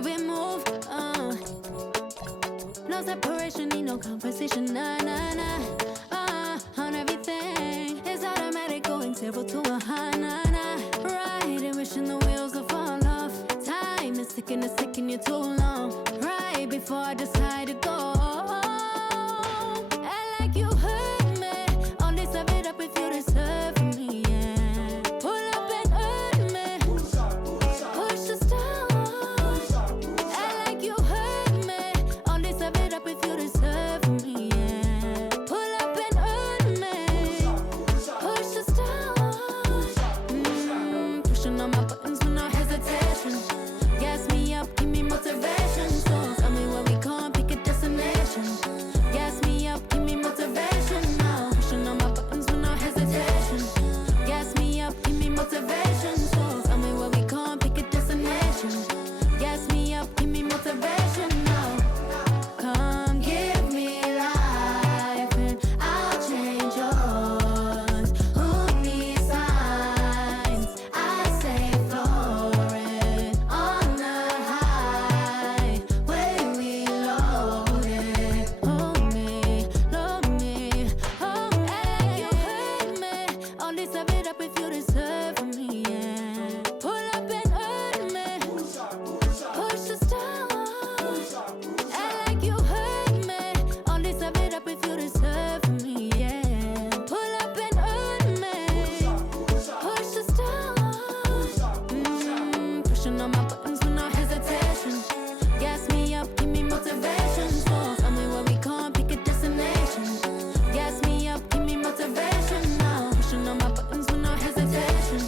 way we move. No separation, need no conversation. Nah, nah, nah. On everything, it's automatic, going 0 to 100. Nah, nah. Riding, wishing the wheels will fall off. Time is ticking, it's taking you too long. Right before I decide to go. I like you hurt me. Only serve it up if you deserve me. Yeah. Pull up and hurt me. Push the stars. I like you hurt me. Only serve it up if you deserve me. Yeah. Pull up and hurt me. Push the stars. Pushing on my buttons with no hesitation. Gas me up, give me motivation. So tell me where we come, pick a destination. Gas me up, give me motivation now. Pushing on my buttons with no hesitation. Gas me up, give me motivation. So tell me where we come, pick a destination. Gas me up, give me motivation now. Come give me life and I'll change yours. Who needs signs? I say floating on the highway we loaded. Hold me, love me, hold me. You hurt me. Only serve it up if you deserve me. Yeah. Pull up and hurt me. Push the stars. I like you hurt me. Only serve it up if you deserve me. Yeah. Pull up and hurt me. Push the stars. Pushing on my buttons with no hesitation. Gas me up, give me motivation. So tell me where we come, pick a destination. Gas me up, give me motivation now. Pushing on my buttons with no hesitation.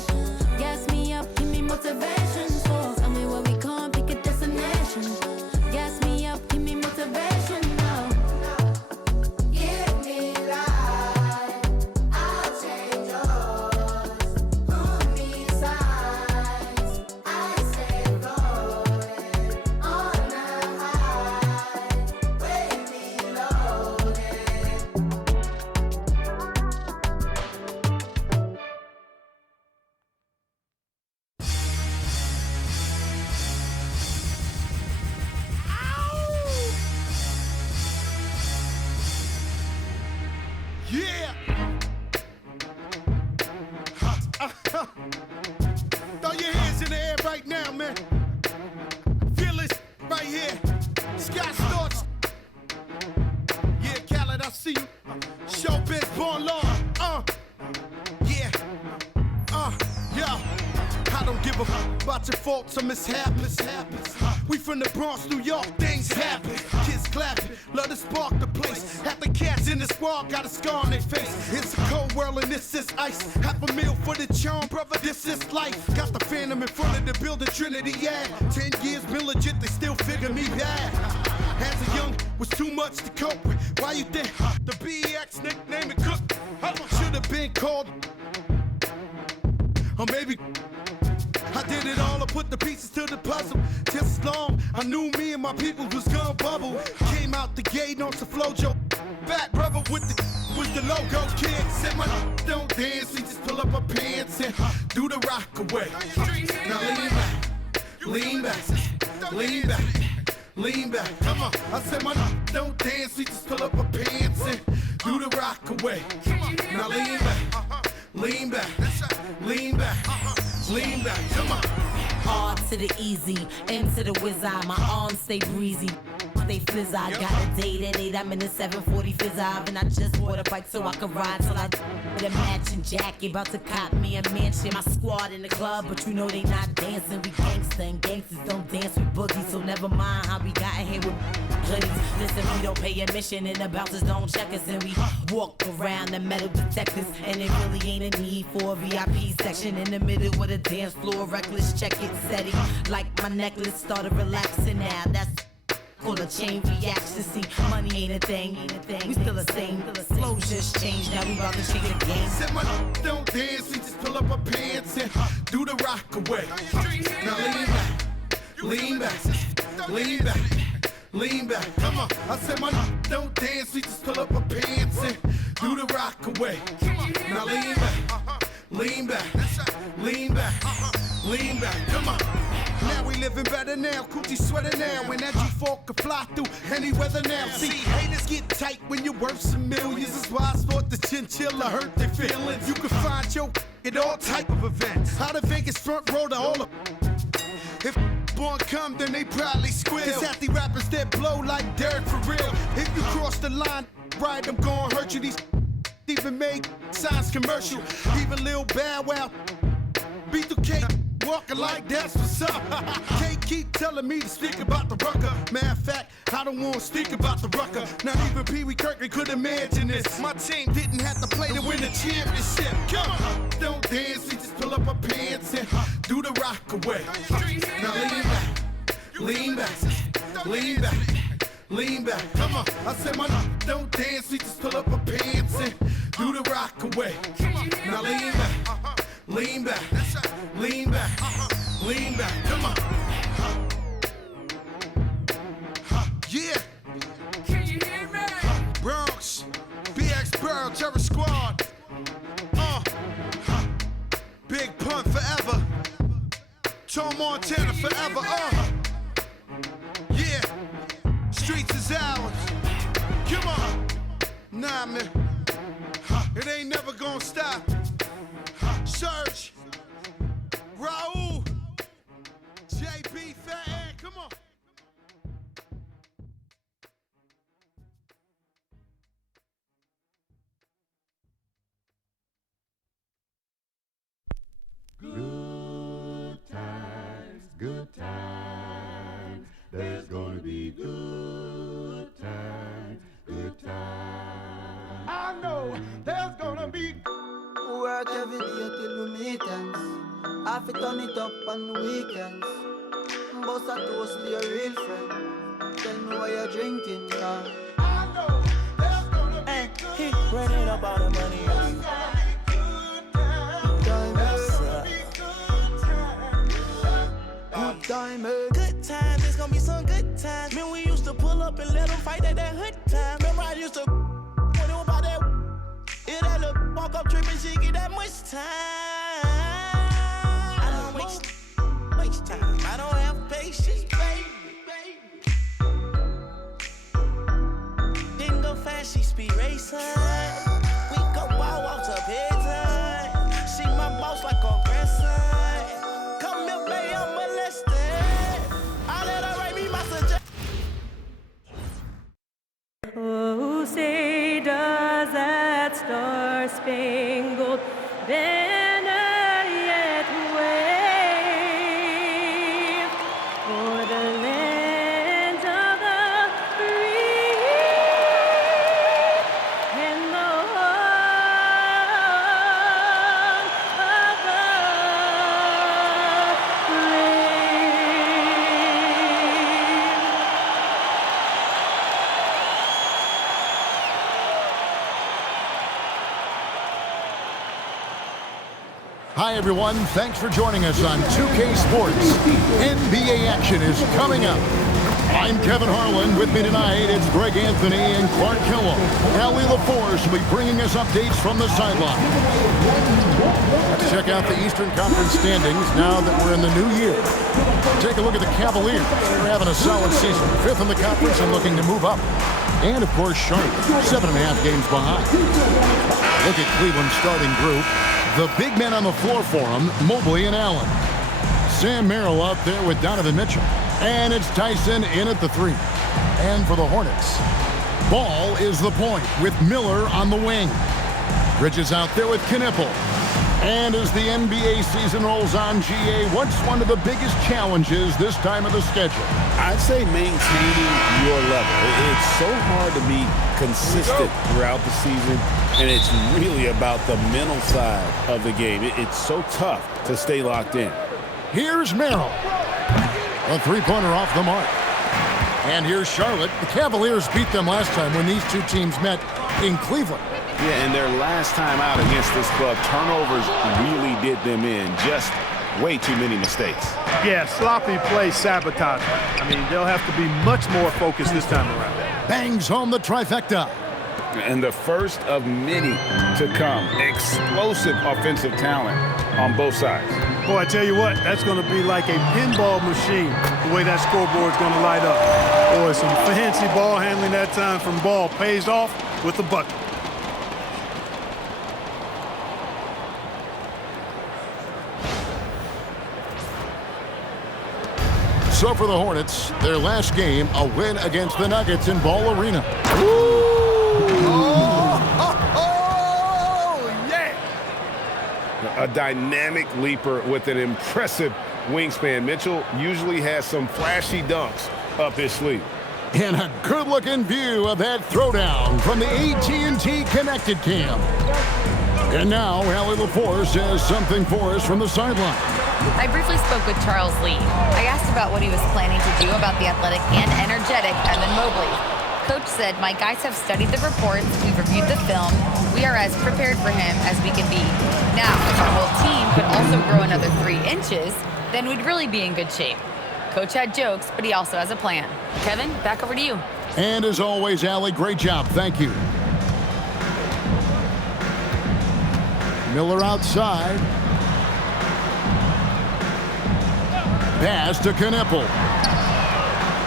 Gas me up, give me motivation. So tell me where we come, pick a destination. Gas me up, give me motivation now. Give me life, I'll change yours. Who needs signs? I say floating on the highway we loaded. Yeah! Throw your hands in the air right now, man. Feel it right here. Scott Storch. Yeah, Khaled, I see you. Showbiz, born law. Yeah. Yo. I don't give a fuck about your faults or mishaps. We from the Bronx, New York, things happen. Kids clapping, love to spark the place. Half the cats in the squad got a scar on their face. It's a cold world and this is ice. $500,000 for the charm, brother, this is life. Got the Phantom in front of the building, Trinity, yeah. 10 years been legit, they still figure me bad. As a young, was too much to cope with. Why you think the BX nickname it Cook? Should have been called, or maybe I did it all, I put the pieces to the puzzle. Just as long I knew me and my people was gonna bubble. Came out the gate on some flojo. Back brother with the logo kid. Said my don't dance, we just pull up our pants and do the rock away. Now lean back, lean back, lean back. Come on, I said my don't dance, we just pull up our pants and do the rock away. Now lean back, lean back, lean back. Lean back, come on. R to the easy, M to the whiz eye. My arms stay breezy, they fizz. I got a date at 8, I'm in the 740 fizz eye. And I just bought a bike so I can ride till I with a matching jacket. About to cop me a mansion. My squad in the club, but you know they not dancing. We gangsta and gangsters don't dance with boogies. So never mind how we got in here with hoodies. Listen, we don't pay admission and the bouncers don't check us. And we walk around the metal detectors. And it really ain't a need for a VIP section in the middle of the dance floor. Reckless, check it, steady. Like my necklace started relaxing now. That's called a chain reaction. See, money ain't a thing. We still the same. Flow just changed. Now we about to change the game. Said my don't dance, we just pull up our pants and do the rock away. Now lean back, lean back, lean back. Come on, I said my don't dance, we just pull up our pants and do the rock away. Now lean back, lean back, lean back, lean back. Come on. Now we living better now, coochie sweater now. When that G4 can fly through any weather now. See, haters get tight when you're worth some millions. That's why I thought the chinchilla hurt their feelings. You can find your at all type of events. Out of Vegas front row to all of. If born come, then they probably squeal. Cause half the rappers that blow like Derek for real. If you cross the line, right, I'm gonna hurt you. These even make signs commercial. Even Lil Bow Wow B2K walking like that's what's up. Can't keep telling me to speak about the rucker. Matter of fact, I don't want to speak about the rucker. Not even Pee Wee Kirkland could imagine this. My team didn't have to play to win the championship. Come on, don't dance, we just pull up our pants and do the rock away. Now lean back, lean back, lean back. Come on, I said my don't dance, we just pull up our pants and do the rock away. Now lean back, lean back, lean back, lean back. Come on. Yeah. Can you hear me? Bronx, BX Burrow, Terror Squad. Big Pun forever. Tom Montana forever. Yeah. Streets is ours. Come on. Nah, man. It ain't never gonna stop. Serge, Raul, JB, Fat Ed, come on. Good times, there's gonna be good times, good times. I know there's gonna be work every day till we meet ends. I fi turn it up on the weekends. Bust a toast to your real friend. Tell me why you're drinking, yeah. I know there's gonna be He running up all the money. Good times, it's gonna be some good times. Man, we used to pull up and let them fight at that hood time. Remember I used to when it was about that. It had a walk up trip and she get that much time. I don't waste time. I don't have patience, baby. Didn't go fast, she speed racing. We go wild walks up head time. See my boss like a grandson. Come here, baby, I'm molested. I let her write me my suggestion. Oh, say does that star-spangled banner yet wave o'er the land of the free and the home of the Hi, everyone. Thanks for joining us on 2K Sports. NBA action is coming up. I'm Kevin Harlan. With me tonight, it's Greg Anthony and Clark Killow. Allie LaForce will be bringing us updates from the sideline. Let's check out the Eastern Conference standings now that we're in the new year. Take a look at the Cavaliers. They're having a solid season. 5th in the conference and looking to move up. And, of course, Charlotte, 7.5 games behind. Look at Cleveland's starting group. The big men on the floor for him, Mobley and Allen. Sam Merrill out there with Donovan Mitchell. And it's Tyson in at the 3. And for the Hornets, Ball is the point with Miller on the wing. Bridges out there with Knipple. And as the NBA season rolls on, GA, what's one of the biggest challenges this time of the schedule? I'd say maintaining your level. It's so hard to be consistent throughout the season, and it's really about the mental side of the game. It's so tough to stay locked in. Here's Merrill. A three-pointer off the mark. And here's Charlotte. The Cavaliers beat them last time when these two teams met in Cleveland. Yeah, and their last time out against this club, turnovers really did them in. Just way too many mistakes. Yeah, sloppy play sabotage. I mean, they'll have to be much more focused this time around. Bangs home the trifecta. And the first of many to come. Explosive offensive talent on both sides. Boy, I tell you what, that's going to be like a pinball machine, the way that scoreboard's going to light up. Boy, some fancy ball handling that time from Ball pays off with the bucket. So for the Hornets, their last game, a win against the Nuggets in Ball Arena. A dynamic leaper with an impressive wingspan. Mitchell usually has some flashy dunks up his sleeve. And a good-looking view of that throwdown from the AT&T Connected Cam. And now, Allie LaForce has something for us from the sideline. I briefly spoke with Charles Lee. I asked about what he was planning to do about the athletic and energetic Evan Mobley. Coach said, my guys have studied the reports, we've reviewed the film, we are as prepared for him as we can be. Now, if our whole team could also grow another 3 inches, then we'd really be in good shape. Coach had jokes, but he also has a plan. Kevin, back over to you. And as always, Allie, great job. Thank you. Miller outside. Pass to Knippel.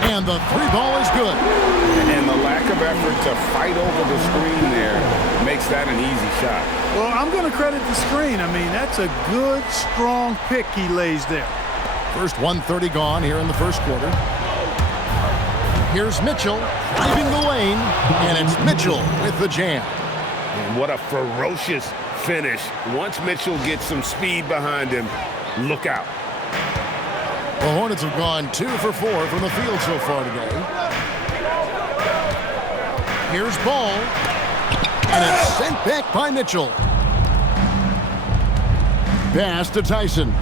And the 3-ball is good. And the lack of effort to fight over the screen there makes that an easy shot. Well, I'm going to credit the screen. I mean, that's a good, strong pick he lays there. First 1:30 gone here in the first quarter. Here's Mitchell driving the lane, and it's Mitchell with the jam. And what a ferocious finish. Once Mitchell gets some speed behind him, look out. The Hornets have gone 2 for 4 from the field so far today. Here's Ball, and it's sent back by Mitchell. Pass to Tyson.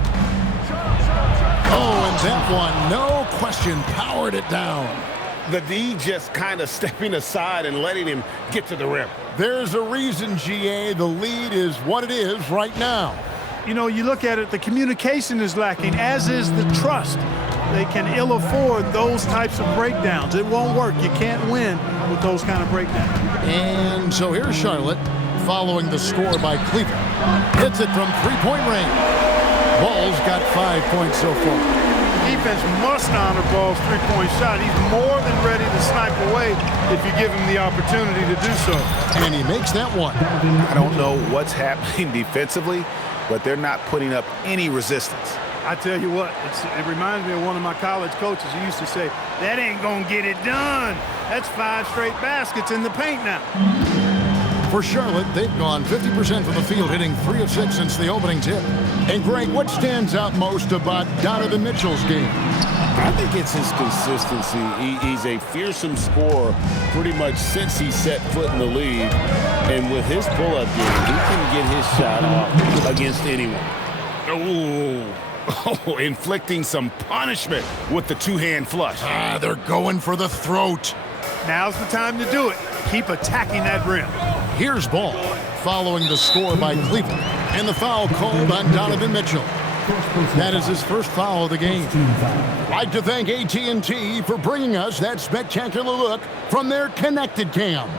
Oh, and that one, no question, powered it down. The D just kind of stepping aside and letting him get to the rim. There's a reason, GA, the lead is what it is right now. You know, you look at it, the communication is lacking, as is the trust. They can ill afford those types of breakdowns. It won't work. You can't win with those kind of breakdowns. And so here's Charlotte following the score by Cleveland. Hits it from three-point range. Ball's got 5 points so far. Defense must honor Ball's three-point shot. He's more than ready to snipe away if you give him the opportunity to do so. And he makes that one. I don't know what's happening defensively, but they're not putting up any resistance. I tell you what, it reminds me of one of my college coaches who used to say, that ain't gonna get it done. That's 5 straight baskets in the paint now. For Charlotte, they've gone 50% from the field, hitting 3 of 6 since the opening tip. And Greg, what stands out most about Donovan Mitchell's game? I think it's his consistency. He's a fearsome scorer pretty much since he set foot in the league. And with his pull-up game, he can get his shot off against anyone. Oh, inflicting some punishment with the two-hand flush. They're going for the throat. Now's the time to do it. Keep attacking that rim. Here's Ball following the score by Cleveland. And the foul called on Donovan Mitchell. That is his first foul of the game. I'd like to thank AT&T for bringing us that spectacular look from their Connected Cam.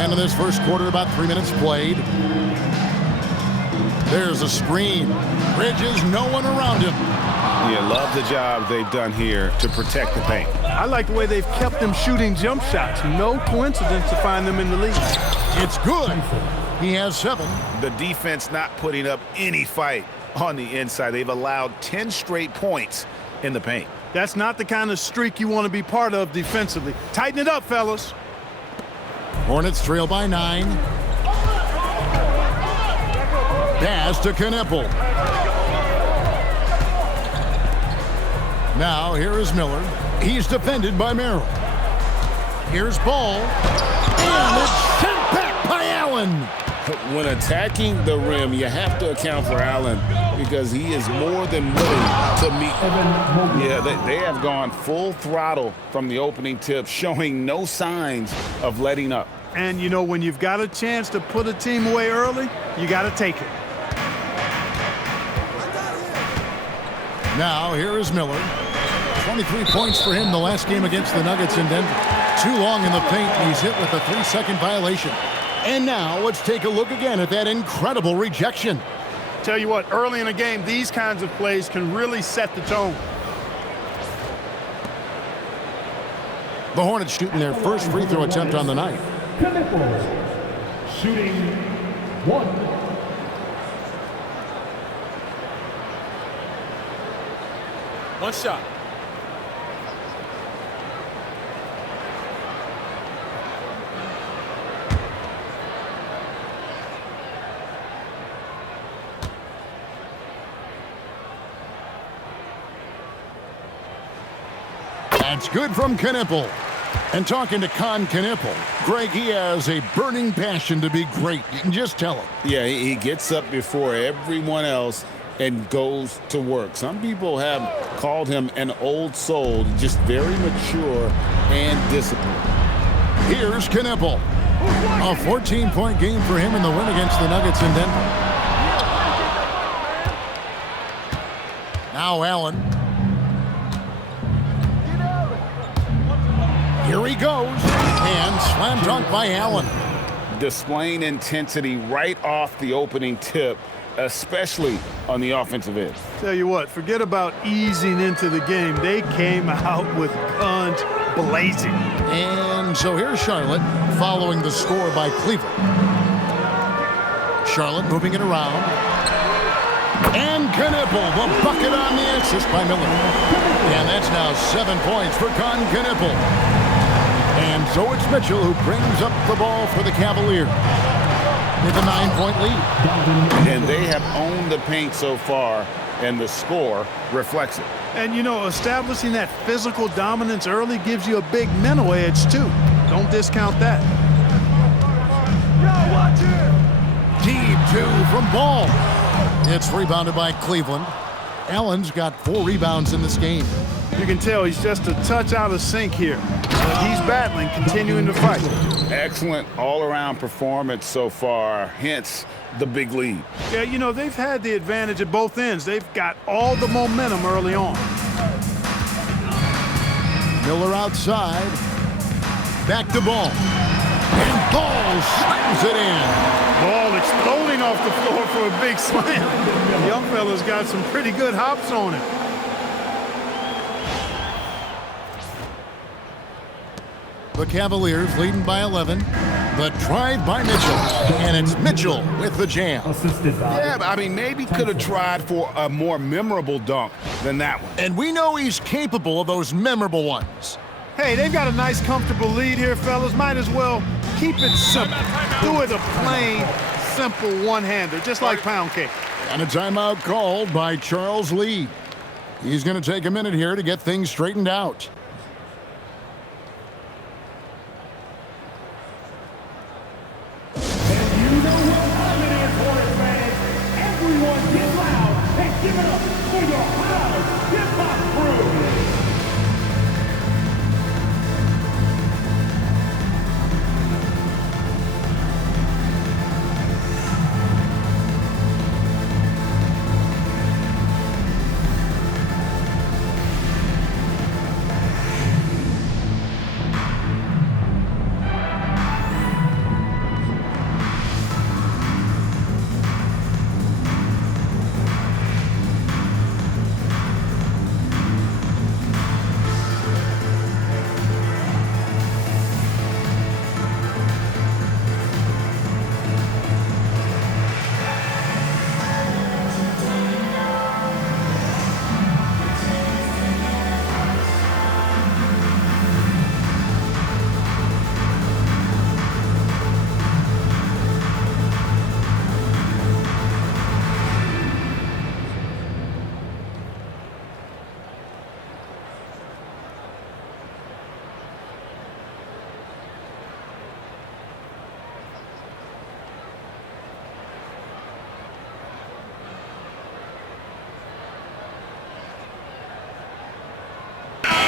And in this first quarter, about 3 minutes played. There's a screen. Bridges, no one around him. Yeah, love the job they've done here to protect the paint. I like the way they've kept them shooting jump shots. No coincidence to find them in the league. It's good. He has 7. The defense not putting up any fight on the inside. They've allowed 10 straight points in the paint. That's not the kind of streak you want to be part of defensively. Tighten it up, fellas. Hornets trail by 9. Pass to Knippel. Now here is Miller. He's defended by Merrill. Here's Ball. And it's sent back by Allen. When attacking the rim, you have to account for Allen because he is more than willing to meet. Yeah, they have gone full throttle from the opening tip, showing no signs of letting up. And, you know, when you've got a chance to put a team away early, you got to take it. Now here is Miller. 23 points for him the last game against the Nuggets in Denver. Too long in the paint, and he's hit with a 3-second violation. And now let's take a look again at that incredible rejection. Tell you what, early in a game, these kinds of plays can really set the tone. The Hornets shooting their first free throw attempt on the night. Shooting 1. One shot. That's good from Knipple. And talking to Knipple, Greg, he has a burning passion to be great. You can just tell him. Yeah, he gets up before everyone else and goes to work. Some people have called him an old soul, just very mature and disciplined. Here's Knipple. A 14-point game for him in the win against the Nuggets in Denver. Now Allen. Here he goes, and slam dunk by Allen. Displaying intensity right off the opening tip, especially on the offensive end. Tell you what, forget about easing into the game. They came out with guns blazing. And so here's Charlotte following the score by Cleveland. Charlotte moving it around. And Knipple, the bucket on the assist by Miller. And that's now 7 points for Knipple. And so it's Mitchell who brings up the ball for the Cavaliers with a 9-point lead. And they have owned the paint so far, and the score reflects it. And, you know, establishing that physical dominance early gives you a big mental edge, too. Don't discount that. Deep 2 from Ball. It's rebounded by Cleveland. Allen's got 4 rebounds in this game. You can tell he's just a touch out of sync here. But he's battling, continuing to fight. Excellent all-around performance so far, hence the big lead. Yeah, you know, they've had the advantage at both ends. They've got all the momentum early on. Miller outside. Back to Ball. And Ball slams it in. Ball exploding off the floor for a big slam. The young fella's got some pretty good hops on him. The Cavaliers leading by 11. The drive by Mitchell. And it's Mitchell with the jam. Yeah, but I mean, maybe could have tried for a more memorable dunk than that one. And we know he's capable of those memorable ones. Hey, they've got a nice, comfortable lead here, fellas. Might as well keep it simple. Do it a plain, simple one-hander, just like pound cake. And a timeout called by Charles Lee. He's going to take a minute here to get things straightened out. Give it up for your house hip-hop crew.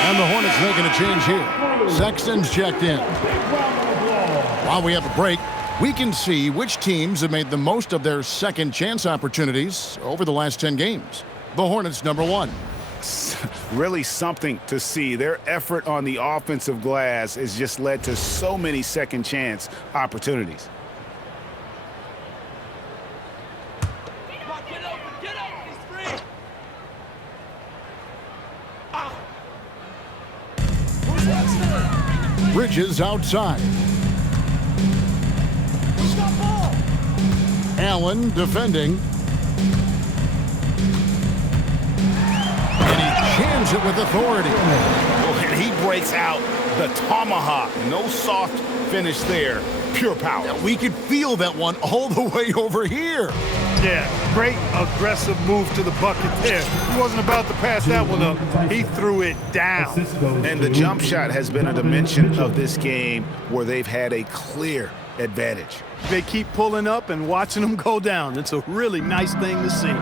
And the Hornets making a change here. Sexton's checked in. While we have a break, we can see which teams have made the most of their second chance opportunities over the last 10 games. The Hornets, number 1. really something to see. Their effort on the offensive glass has just led to so many second chance opportunities. Bridges outside. Allen defending. And he jams it with authority. Oh, and he breaks out the tomahawk. No soft finish there. Pure power. We could feel that one all the way over here. Yeah, great aggressive move to the bucket there. He wasn't about to pass that one up. He threw it down. And the jump shot has been a dimension of this game where they've had a clear advantage. They keep pulling up and watching them go down. It's a really nice thing to see.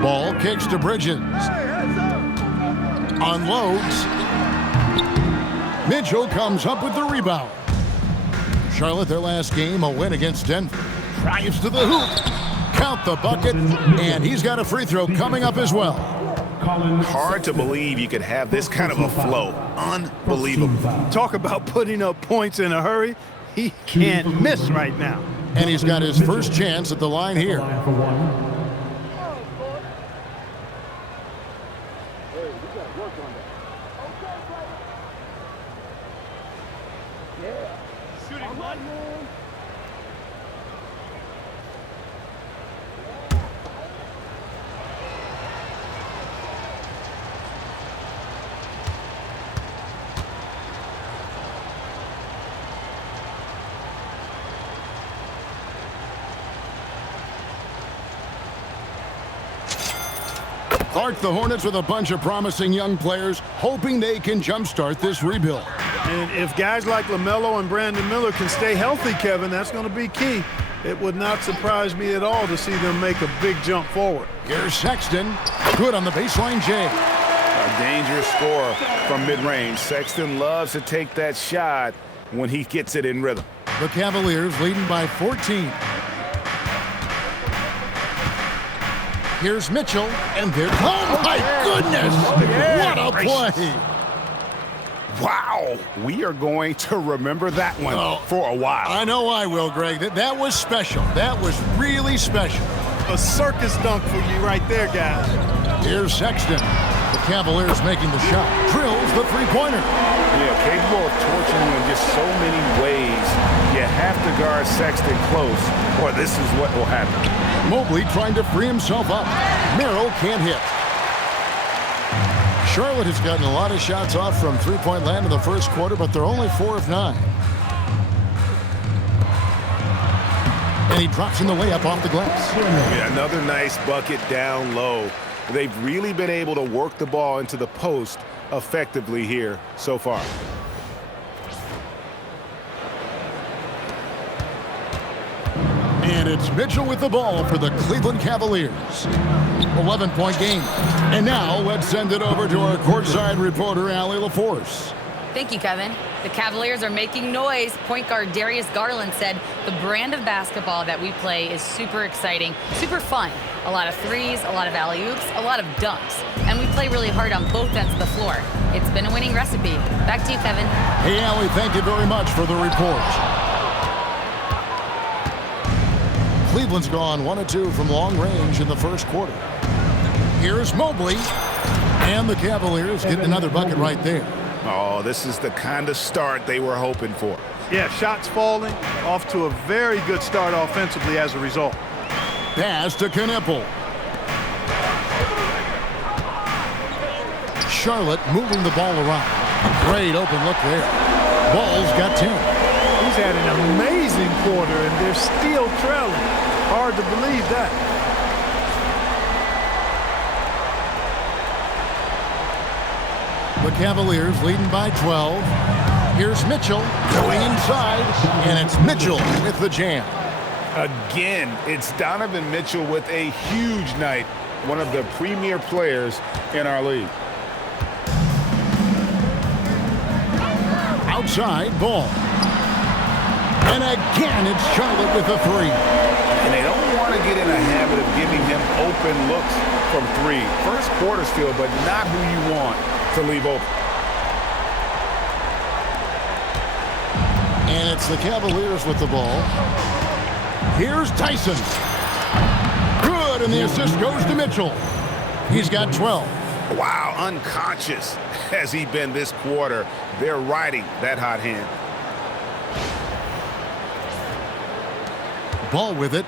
Ball kicks to Bridges. Unloads. Mitchell comes up with the rebound. Charlotte, their last game, a win against Denver. Drives to the hoop. Count the bucket, and he's got a free throw coming up as well. Hard to believe you could have this kind of a flow. Unbelievable. Talk about putting up points in a hurry. He can't miss right now. And he's got his first chance at the line here. Clark, the Hornets with a bunch of promising young players, hoping they can jumpstart this rebuild. And if guys like LaMelo and Brandon Miller can stay healthy, Kevin, that's going to be key. It would not surprise me at all to see them make a big jump forward. Here's Sexton. Good on the baseline, Jay. A dangerous scorer from mid-range. Sexton loves to take that shot when he gets it in rhythm. The Cavaliers leading by 14. Here's Mitchell, and there. Oh my goodness! What a play! Wow, we are going to remember that one for a while. I know I will, Greg. That was special. That was really special. A circus dunk for you right there, guys. Here's Sexton. The Cavaliers making the shot. Drills the three-pointer. Yeah, capable of torching you in just so many ways. You have to guard Sexton close, or this is what will happen. Mobley trying to free himself up. Merrill can't hit. Charlotte has gotten a lot of shots off from three-point land in the first quarter, but they're only 4 of 9. And he drops in the layup off the glass. Yeah, another nice bucket down low. They've really been able to work the ball into the post effectively here so far. And it's Mitchell with the ball for the Cleveland Cavaliers. 11-point game. And now let's send it over to our courtside reporter, Allie LaForce. Thank you, Kevin. The Cavaliers are making noise. Point guard Darius Garland said the brand of basketball that we play is super exciting, super fun. A lot of threes, a lot of alley-oops, a lot of dunks. And we play really hard on both ends of the floor. It's been a winning recipe. Back to you, Kevin. Hey, Allie, thank you very much for the report. Cleveland's gone 1 of 2 from long range in the first quarter. Here's Mobley. And the Cavaliers getting another bucket right there. Oh, this is the kind of start they were hoping for. Yeah, shots falling. Off to a very good start offensively as a result. Pass to Knipple. Charlotte moving the ball around. Great open look there. Ball's got 10. He's had an amazing quarter, and they're still trailing. Hard to believe that. The Cavaliers leading by 12. Here's Mitchell going inside, and it's Mitchell with the jam. Again, it's Donovan Mitchell with a huge night. One of the premier players in our league. Outside ball. And again, it's Charlotte with a three. And they don't want to get in a habit of giving him open looks from three. First quarter still, but not who you want to leave open. And it's the Cavaliers with the ball. Here's Tyson. Good, and the assist goes to Mitchell. He's got 12. Wow, unconscious has he been this quarter. They're riding that hot hand. Ball with it.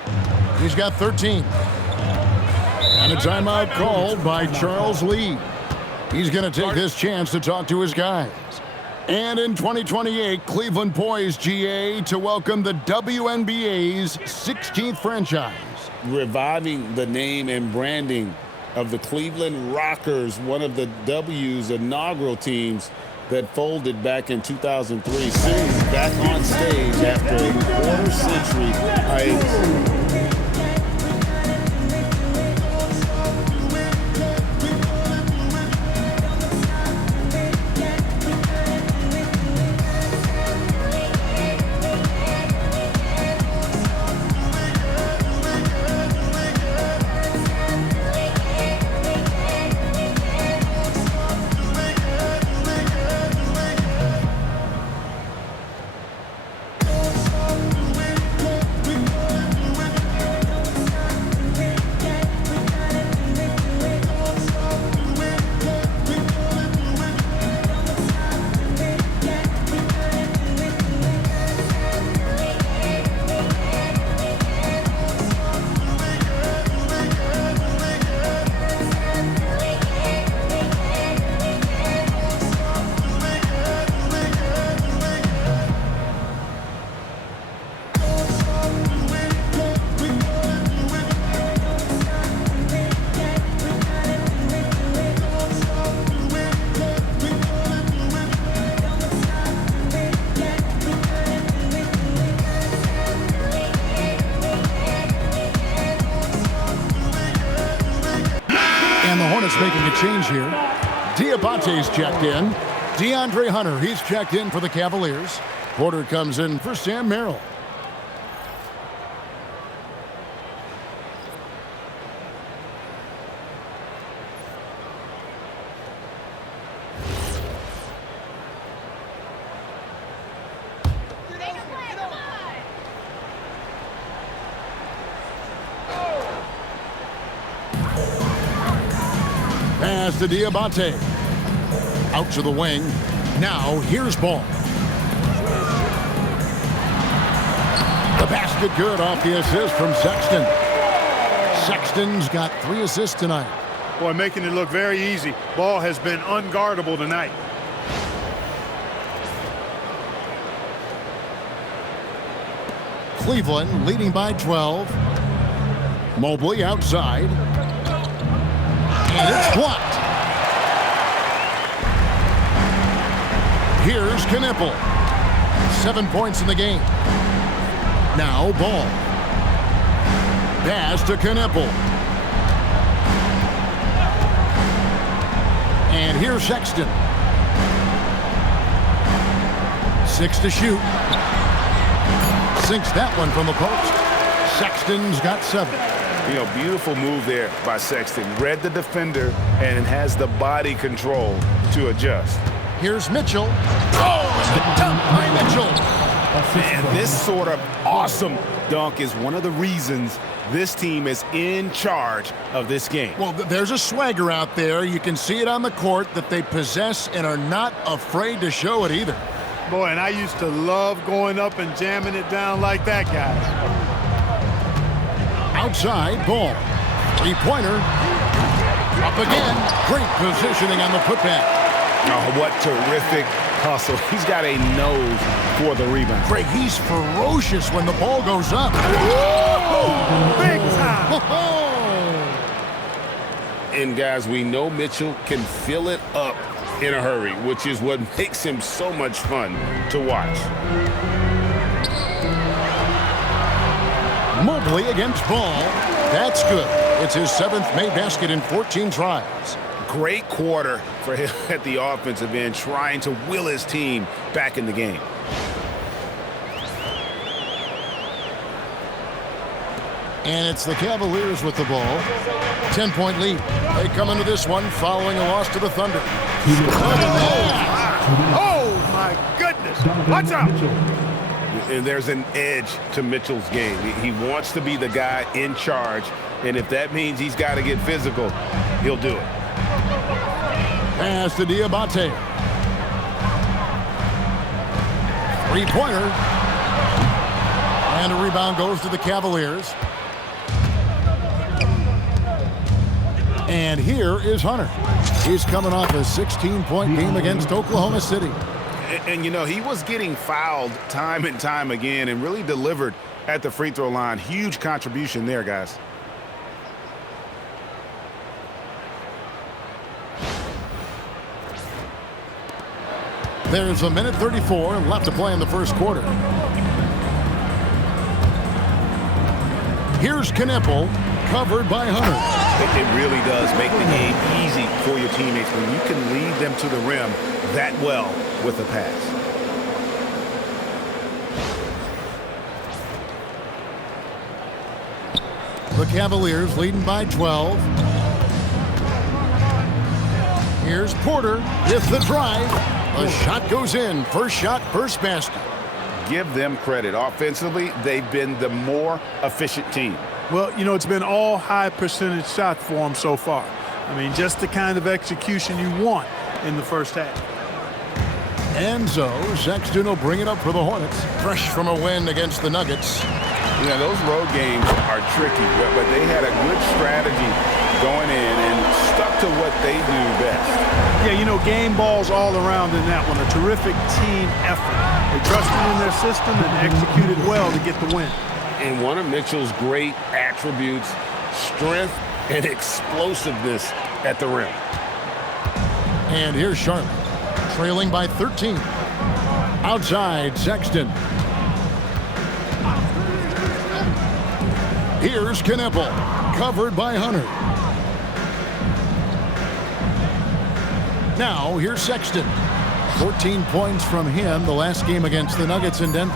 He's got 13. And a timeout called by Charles Lee. He's going to take this chance to talk to his guys. And in 2028, Cleveland poised, GA, to welcome the WNBA's 16th franchise. Reviving the name and branding of the Cleveland Rockers, one of the W's inaugural teams that folded back in 2003. Soon back on stage after a quarter-century hiatus. And the Hornets making a change here. Diabate's checked in. DeAndre Hunter, he's checked in for the Cavaliers. Porter comes in for Sam Merrill. Pass to Diabate. Out to the wing. Now here's Ball. The basket good off the assist from Sexton. Sexton's got 3 assists tonight. Boy, making it look very easy. Ball has been unguardable tonight. Cleveland leading by 12. Mobley outside. And it's blocked. Here's Knipple. 7 points in the game. Now Ball. Pass to Knipple. And here's Sexton. 6 to shoot. Sinks that one from the post. Sexton's got 7. You know, beautiful move there by Sexton. Read the defender and has the body control to adjust. Here's Mitchell. Oh, and the dunk by Mitchell. Man, this sort of awesome dunk is one of the reasons this team is in charge of this game. Well, there's a swagger out there. You can see it on the court that they possess and are not afraid to show it either. Boy, and I used to love going up and jamming it down like that, guys. Outside, Ball. 3-pointer. Up again. Great positioning on the putback. Oh, what terrific hustle. He's got a nose for the rebound. Craig, he's ferocious when the ball goes up. Big time. And guys, we know Mitchell can fill it up in a hurry, which is what makes him so much fun to watch. Mobley against Ball. That's good. It's his 7th made basket in 14 tries. Great quarter for him at the offensive end, trying to will his team back in the game. And it's the Cavaliers with the ball. 10-point lead. They come into this one following a loss to the Thunder. Oh, my goodness. Watch out. And there's an edge to Mitchell's game. He wants to be the guy in charge, and if that means he's got to get physical, he'll do it. Pass to Diabate. Three-pointer. And a rebound goes to the Cavaliers. And here is Hunter. He's coming off a 16-point game against Oklahoma City. And, you know, he was getting fouled time and time again and really delivered at the free throw line. Huge contribution there, guys. There's a minute 34 left to play in the first quarter. Here's Knipple, covered by Hunter. It really does make the game easy for your teammates when you can lead them to the rim that well with a pass. The Cavaliers leading by 12. Here's Porter with the drive. The shot goes in. First shot, first basket. Give them credit. Offensively, they've been the more efficient team. Well, you know, it's been all high percentage shots for them so far. I mean, just the kind of execution you want in the first half. And so Sexton will bring it up for the Hornets. Fresh from a win against the Nuggets. Yeah, those road games are tricky, but they had a good strategy going in and stuck to what they do best. Yeah, you know, game balls all around in that one. A terrific team effort. They trusted in their system and executed well to get the win. And one of Mitchell's great attributes, strength and explosiveness at the rim. And here's Charlotte, trailing by 13. Outside, Sexton. Here's Knipple, covered by Hunter. Now, here's Sexton. 14 points from him the last game against the Nuggets in Denver.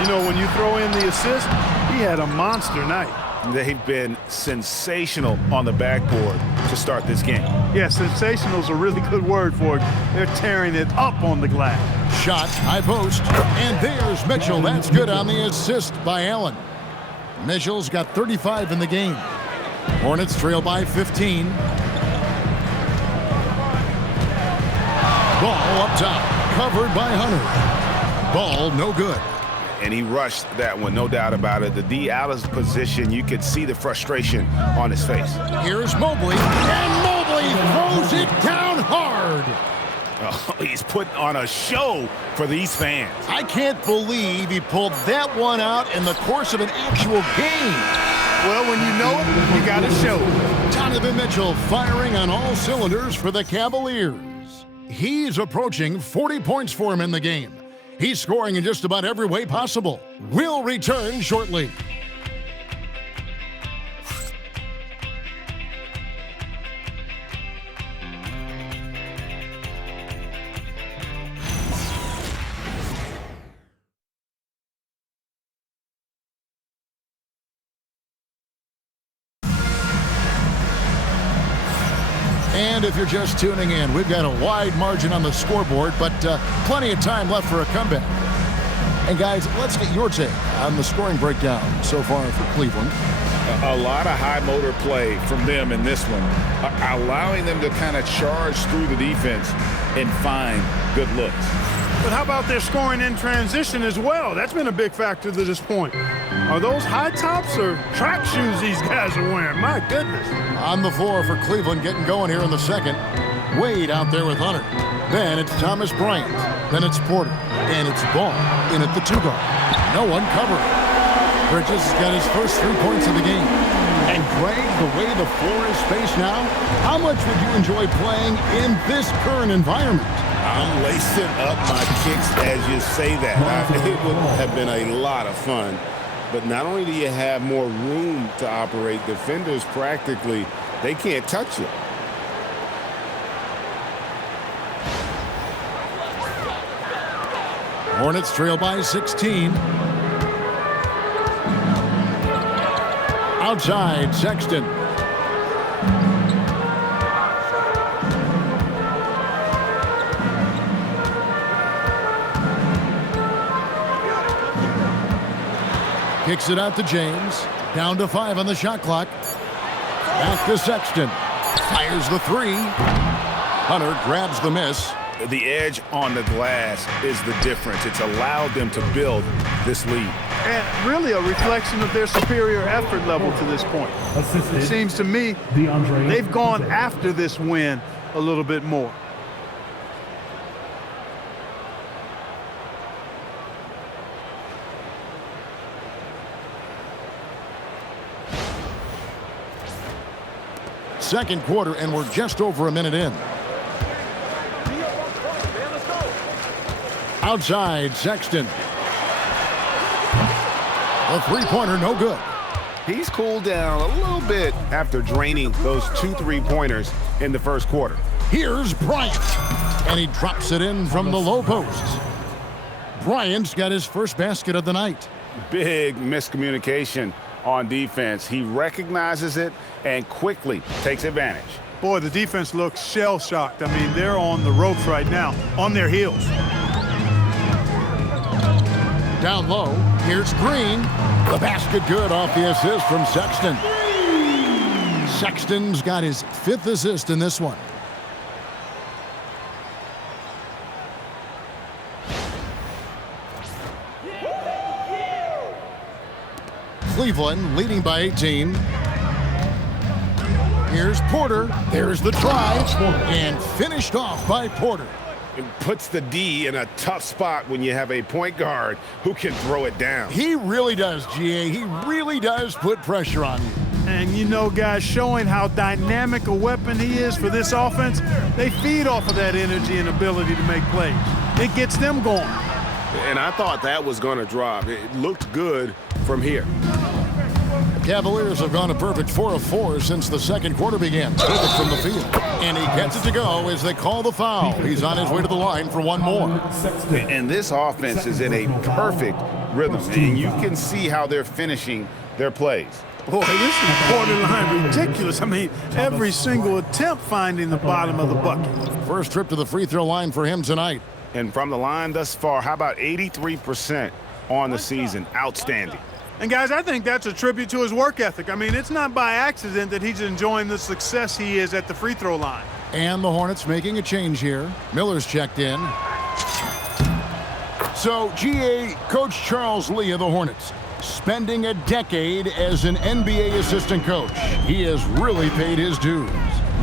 You know, when you throw in the assist, he had a monster night. They've been sensational on the backboard to start this game. Yeah, sensational is a really good word for it. They're tearing it up on the glass. Shot, high post, and there's Mitchell. That's good on the assist by Allen. Mitchell's got 35 in the game. Hornets trail by 15. Ball up top, covered by Hunter. Ball no good. And he rushed that one, no doubt about it. The D out of position, you could see the frustration on his face. Here's Mobley, and Mobley throws it down hard. Oh, he's putting on a show for these fans. I can't believe he pulled that one out in the course of an actual game. Well, when you know it, you got to show it. Donovan Mitchell firing on all cylinders for the Cavaliers. He's approaching 40 points for him in the game. He's scoring in just about every way possible. We'll return shortly. And if you're just tuning in, we've got a wide margin on the scoreboard, but plenty of time left for a comeback. And guys, let's get your take on the scoring breakdown so far for Cleveland. A lot of high motor play from them in this one, allowing them to kind of charge through the defense and find good looks. But how about their scoring in transition as well? That's been a big factor to this point. Are those high tops or track shoes these guys are wearing? My goodness. On the floor for Cleveland, getting going here in the second. Wade out there with Hunter. Then it's Thomas Bryant. Then it's Porter. And it's Ball in at the 2-guard. No one covering. Bridges has got his first 3 points of the game. And Greg, the way the floor is spaced now, how much would you enjoy playing in this current environment? I'm lacing up my kicks as you say that. It would have been a lot of fun. But not only do you have more room to operate, defenders practically, they can't touch it. Hornets trail by 16. Outside, Sexton. Kicks it out to James. Down to 5 on the shot clock. Back to Sexton. Fires the 3. Hunter grabs the miss. The edge on the glass is the difference. It's allowed them to build this lead. And really a reflection of their superior effort level to this point. It seems to me they've gone after this win a little bit more. Second quarter, and we're just over a minute in. Outside, Sexton. A three-pointer, no good. He's cooled down a little bit after draining those 2 3-pointers in the first quarter. Here's Bryant, and he drops it in from the low post. Bryant's got his first basket of the night. Big miscommunication on defense. He recognizes it and quickly takes advantage. Boy, the defense looks shell-shocked. I mean, they're on the ropes right now, on their heels. Down low, here's Green. The basket good off the assist from Sexton. Sexton's got his 5th assist in this one. Cleveland leading by 18. Here's Porter. There's the try. And finished off by Porter. It puts the D in a tough spot when you have a point guard who can throw it down. He really does, GA. He really does put pressure on you. And you know, guys, showing how dynamic a weapon he is for this offense, they feed off of that energy and ability to make plays. It gets them going. And I thought that was going to drop. It looked good from here. The Cavaliers have gone a perfect 4 of 4 since the second quarter began. Perfect from the field. And he gets it to go as they call the foul. He's on his way to the line for one more. And this offense is in a perfect rhythm. And you can see how they're finishing their plays. Boy, this is borderline ridiculous. I mean, every single attempt finding the bottom of the bucket. First trip to the free throw line for him tonight. And from the line thus far, how about 83% on the season? Outstanding. And guys, I think that's a tribute to his work ethic. I mean, it's not by accident that he's enjoying the success he is at the free throw line. And the Hornets making a change here. Miller's checked in. So, GA, Coach Charles Lee of the Hornets, spending a decade as an NBA assistant coach. He has really paid his dues.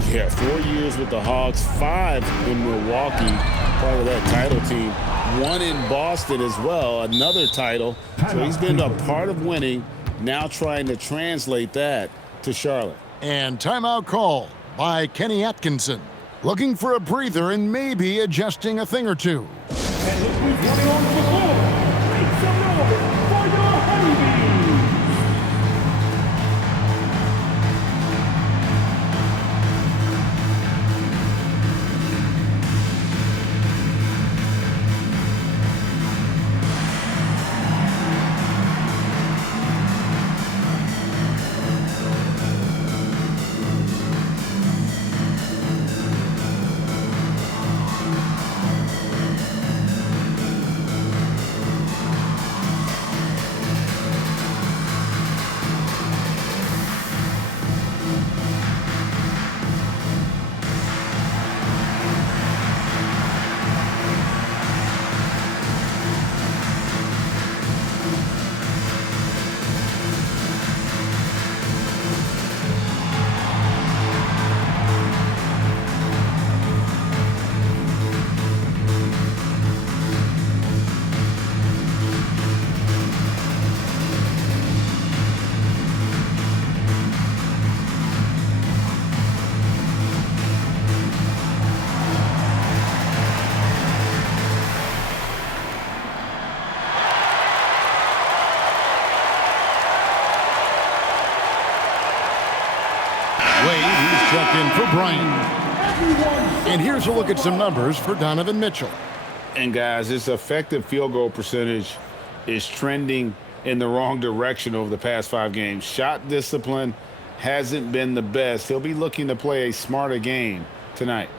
Yeah, 4 years with the Hawks, 5 in Milwaukee, part of that title team. 1 in Boston as well, another title. So he's been a part of winning, now trying to translate that to Charlotte. And timeout call by Kenny Atkinson. Looking for a breather and maybe adjusting a thing or two. And look who's coming on the floor. Make some noise for your honeybees. He's checked in for Bryant. And here's a look at some numbers for Donovan Mitchell. And guys, his effective field goal percentage is trending in the wrong direction over the past 5 games. Shot discipline hasn't been the best. He'll be looking to play a smarter game tonight.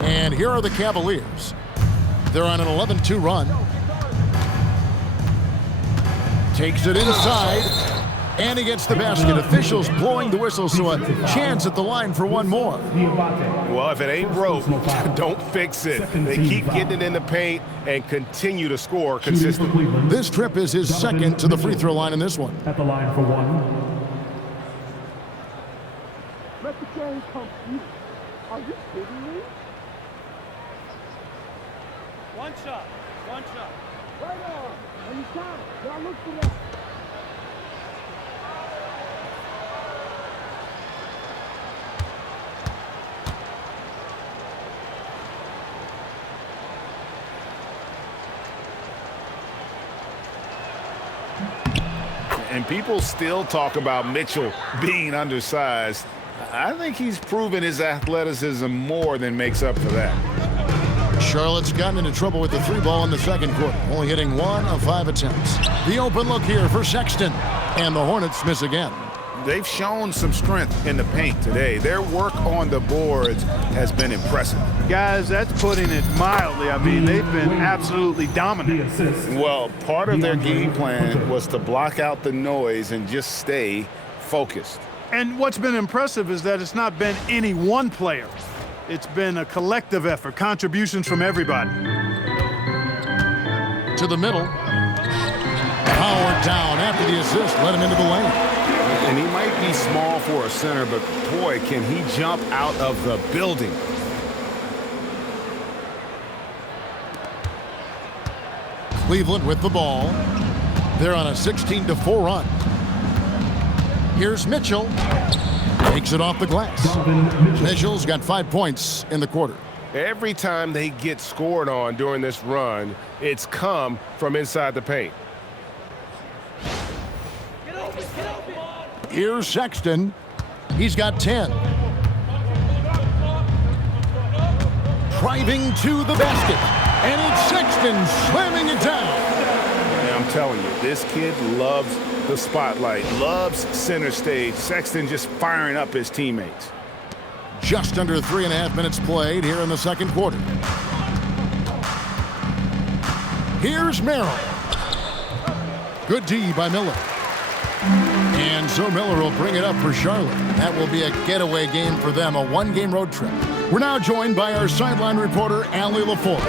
And here are the Cavaliers. They're on an 11-2 run. Takes it inside, and he gets the basket. Officials blowing the whistle, so a chance at the line for one more. Well, if it ain't broke, don't fix it. They keep getting it in the paint and continue to score consistently. This trip is his second to the free throw line in this one. At the line for one. Let the game come. Are you kidding me? One shot. Right on. And you got it. Y'all look for that. And people still talk about Mitchell being undersized. I think he's proven his athleticism more than makes up for that. Charlotte's gotten into trouble with the 3-ball in the second quarter, only hitting 1 of 5 attempts. The open look here for Sexton, and the Hornets miss again. They've shown some strength in the paint today. Their work on the boards has been impressive. Guys, that's putting it mildly. I mean, they've been absolutely dominant. Well, part of their game plan was to block out the noise and just stay focused. And what's been impressive is that it's not been any one player. It's been a collective effort, contributions from everybody. To the middle. Howard down after the assist, let him into the lane. And he might be small for a center, but boy, can he jump out of the building. Cleveland with the ball. They're on a 16-4 run. Here's Mitchell. Takes it off the glass. Mitchell's got 5 points in the quarter. Every time they get scored on during this run, it's come from inside the paint. Here's Sexton. He's got 10. Driving to the basket. And it's Sexton slamming it down. And I'm telling you, this kid loves the spotlight, loves center stage. Sexton just firing up his teammates. Just under 3.5 minutes played here in the second quarter. Here's Merrill. Good D by Miller. And so Miller will bring it up for Charlotte. That will be a getaway game for them, a 1-game road trip. We're now joined by our sideline reporter, Allie LaForce.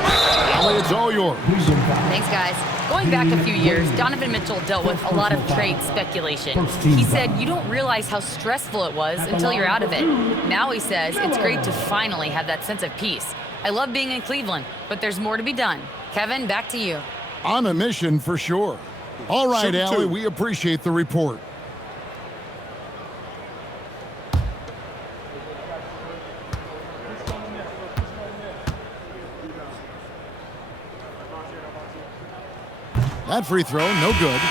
Allie, it's all yours. Thanks, guys. Going back a few years, Donovan Mitchell dealt with a lot of trade speculation. He said you don't realize how stressful it was until you're out of it. Now he says it's great to finally have that sense of peace. I love being in Cleveland, but there's more to be done. Kevin, back to you. On a mission for sure. All right, Allie, we appreciate the report. That free throw, no good.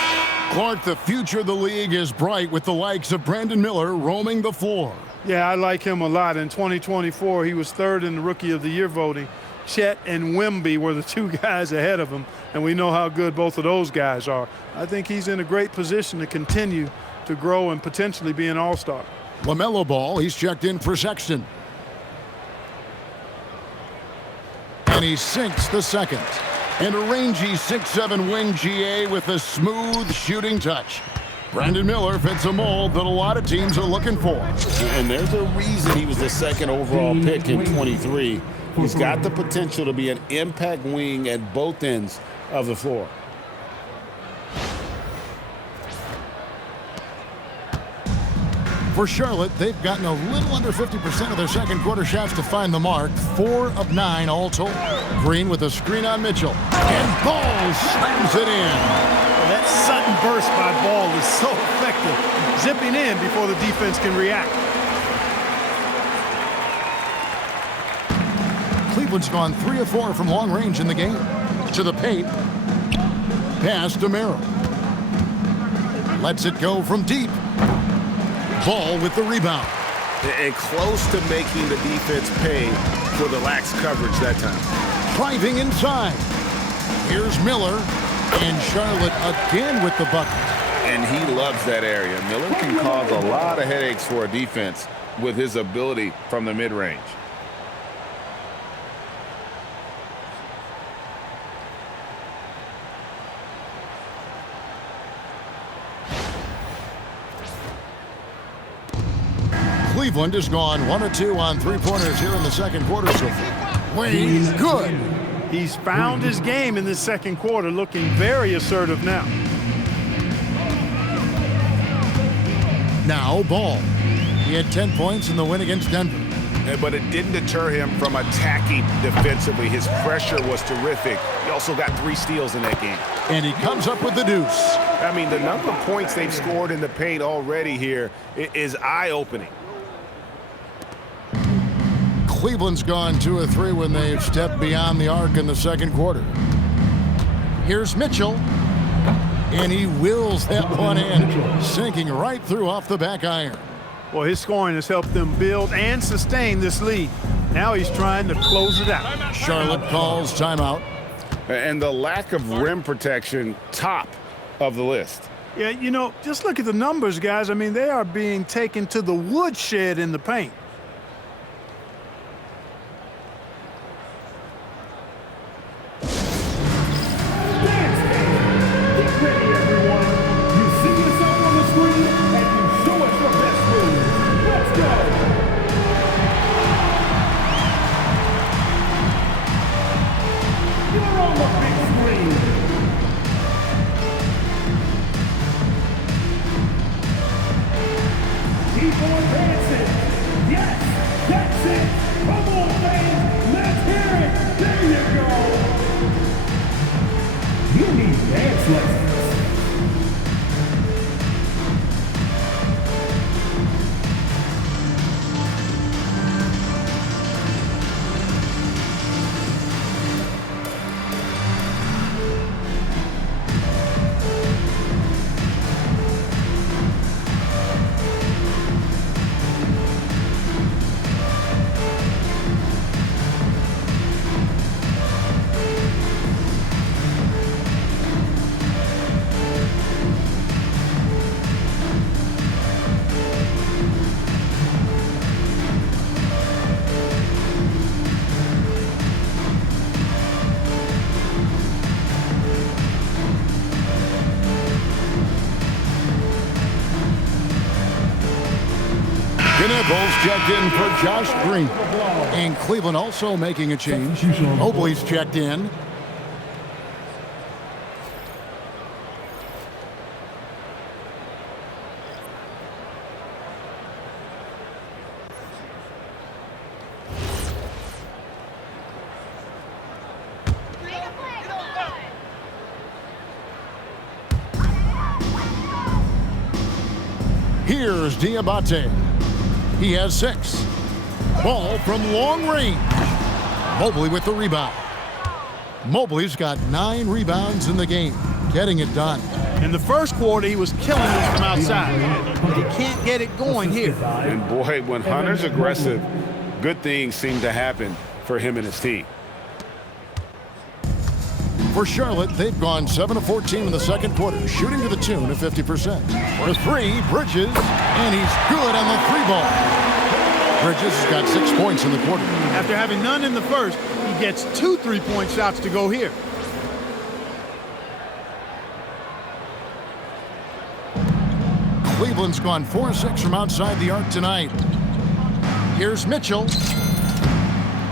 Clark, the future of the league is bright with the likes of Brandon Miller roaming the floor. Yeah, I like him a lot. In 2024, he was 3rd in the Rookie of the Year voting. Chet and Wemby were the 2 guys ahead of him, and we know how good both of those guys are. I think he's in a great position to continue to grow and potentially be an all-star. LaMelo ball, he's checked in for Sexton. And he sinks the second. And a rangy 6'7" wing GA with a smooth shooting touch. Brandon Miller fits a mold that a lot of teams are looking for. And there's a reason he was the 2nd overall pick in 23. He's got the potential to be an impact wing at both ends of the floor. For Charlotte, they've gotten a little under 50% of their second quarter shots to find the mark. 4 of 9 all told. Green with a screen on Mitchell. And Ball slams it in. That sudden burst by Ball is so effective. Zipping in before the defense can react. Cleveland's gone 3 of 4 from long range in the game. To the paint. Pass to Merrill. Lets it go from deep. Ball with the rebound. And close to making the defense pay for the lax coverage that time. Driving inside. Here's Miller. And Charlotte again with the bucket. And he loves that area. Miller can cause a lot of headaches for a defense with his ability from the mid-range. Cleveland has gone 1 of 2 on three-pointers here in the second quarter so far. Wayne, good. He's found his game in this second quarter, looking very assertive now. Now Ball. He had 10 points in the win against Denver. But it didn't deter him from attacking defensively. His pressure was terrific. He also got 3 steals in that game. And he comes up with the deuce. I mean, the number of points they've scored in the paint already here is eye-opening. Cleveland's gone 2 of 3 when they've stepped beyond the arc in the second quarter. Here's Mitchell. And he wills that one in, sinking right through off the back iron. Well, his scoring has helped them build and sustain this lead. Now he's trying to close it out. Charlotte calls timeout. And the lack of rim protection, top of the list. Yeah, you know, just look at the numbers, guys. I mean, they are being taken to the woodshed in the paint. Nichols checked in for Josh Green. And Cleveland also making a change. Mobley's checked in. Here's Diabate. He has 6. Ball from long range. Mobley with the rebound. Mobley's got 9 rebounds in the game, getting it done. In the first quarter, he was killing them from outside. He can't get it going here. And boy, when Hunter's aggressive, good things seem to happen for him and his team. For Charlotte, they've gone 7 of 14 in the second quarter, shooting to the tune of 50%. For 3, Bridges, and he's good on the 3-ball. Bridges has got 6 points in the quarter. After having none in the first, he gets 2 3-point shots to go here. Cleveland's gone 4-6 from outside the arc tonight. Here's Mitchell.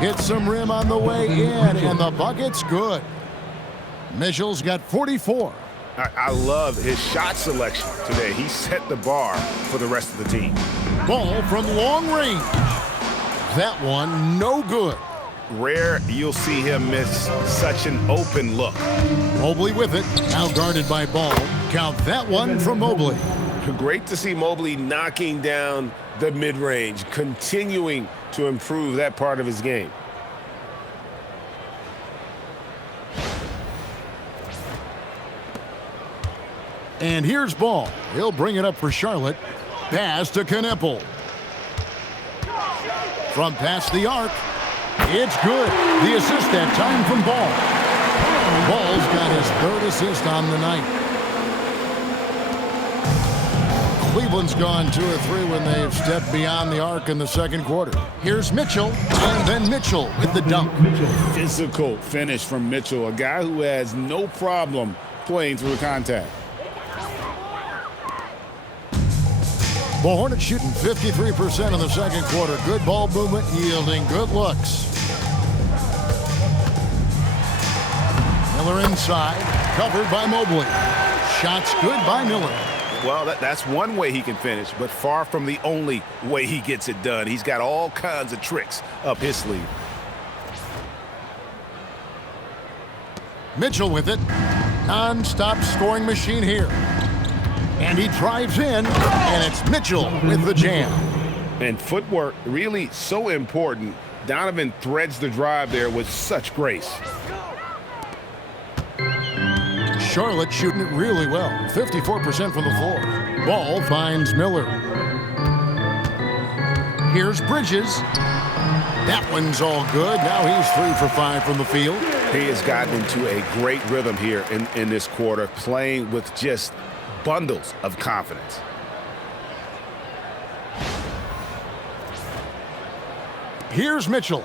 Hits some rim on the way in, and the bucket's good. Mitchell's got 44. I love his shot selection today. He set the bar for the rest of the team. Ball from long range. That one no good. Rare you'll see him miss such an open look. Mobley with it. Now guarded by Ball. Count that one from Mobley. Great to see Mobley knocking down the mid-range, continuing to improve that part of his game. And here's Ball. He'll bring it up for Charlotte. Pass to Kneppel. From past the arc. It's good. The assist that time from Ball. Ball's got his third assist on the night. Cleveland's gone 2 of 3 when they've stepped beyond the arc in the second quarter. Here's Mitchell, and then Mitchell with the dunk. Physical finish from Mitchell, a guy who has no problem playing through contact. The Hornets shooting 53% in the second quarter. Good ball movement, yielding good looks. Miller inside, covered by Mobley. Shots good by Miller. Well, that's one way he can finish, but far from the only way he gets it done. He's got all kinds of tricks up his sleeve. Mitchell with it. Non-stop scoring machine here. And he drives in, and it's Mitchell with the jam. And footwork really so important. Donovan threads the drive there with such grace. Charlotte shooting it really well. 54% from the floor. Ball finds Miller. Here's Bridges. That one's all good. Now he's 3 for 5 from the field. He has gotten into a great rhythm here in this quarter, playing with just bundles of confidence. Here's Mitchell.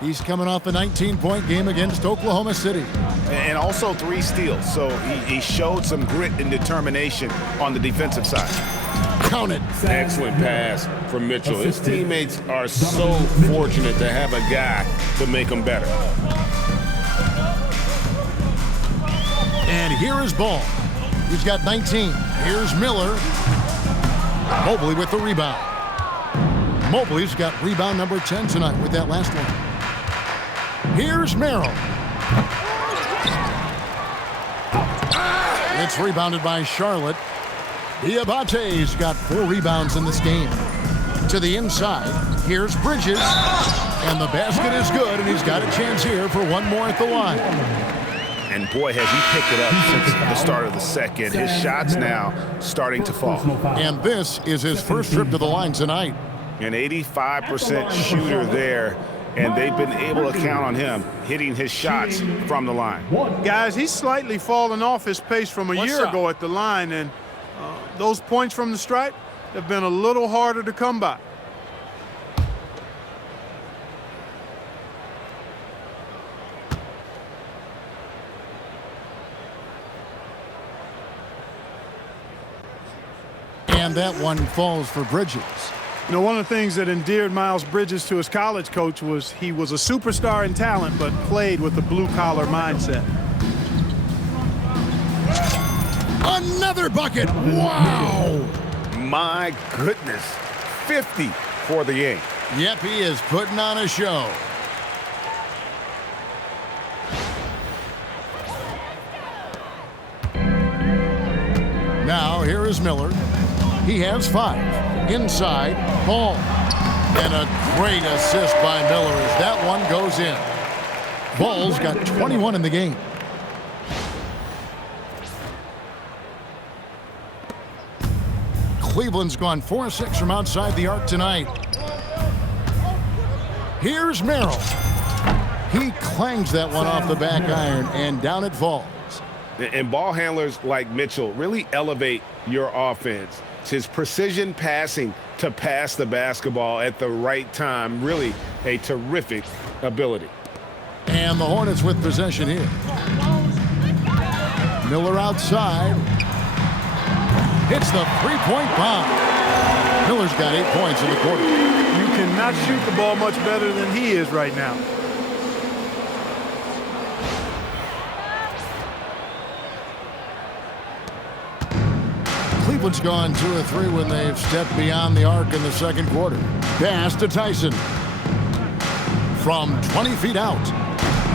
He's coming off a 19-point game against Oklahoma City. And also 3 steals, so he showed some grit and determination on the defensive side. Count it. Excellent pass from Mitchell. His teammates are so fortunate to have a guy to make them better. And here is Ball. He's got 19. Here's Miller. Mobley with the rebound. Mobley's got rebound number 10 tonight with that last one. Here's Merrill. It's rebounded by Charlotte. Diabate's got 4 rebounds in this game. To the inside, here's Bridges. And the basket is good, and he's got a chance here for one more at the line. And boy, has he picked it up since the start of the second. His shots now starting to fall. And this is his first trip to the line tonight. An 85% shooter there, and they've been able to count on him hitting his shots from the line. Guys, he's slightly fallen off his pace from a year ago at the line, and those points from the stripe have been a little harder to come by. And that one falls for Bridges. You know, one of the things that endeared Miles Bridges to his college coach was he was a superstar in talent, but played with a blue-collar mindset. Another bucket. Wow. My goodness. 50 for the game. Yep, he is putting on a show. Now, here is Miller. He has 5. Inside, Ball. And a great assist by Miller as that one goes in. Ball's got 21 in the game. Cleveland's gone 4-6 from outside the arc tonight. Here's Merrill. He clangs that one off the back iron, and down it falls. And ball handlers like Mitchell really elevate your offense. It's his precision passing to pass the basketball at the right time. Really a terrific ability. And the Hornets with possession here. Miller outside. Hits the three-point bomb. Miller's got 8 points in the quarter. You cannot shoot the ball much better than he is right now. Cleveland's gone 2 of 3 when they've stepped beyond the arc in the second quarter. Pass to Tyson. From 20 feet out.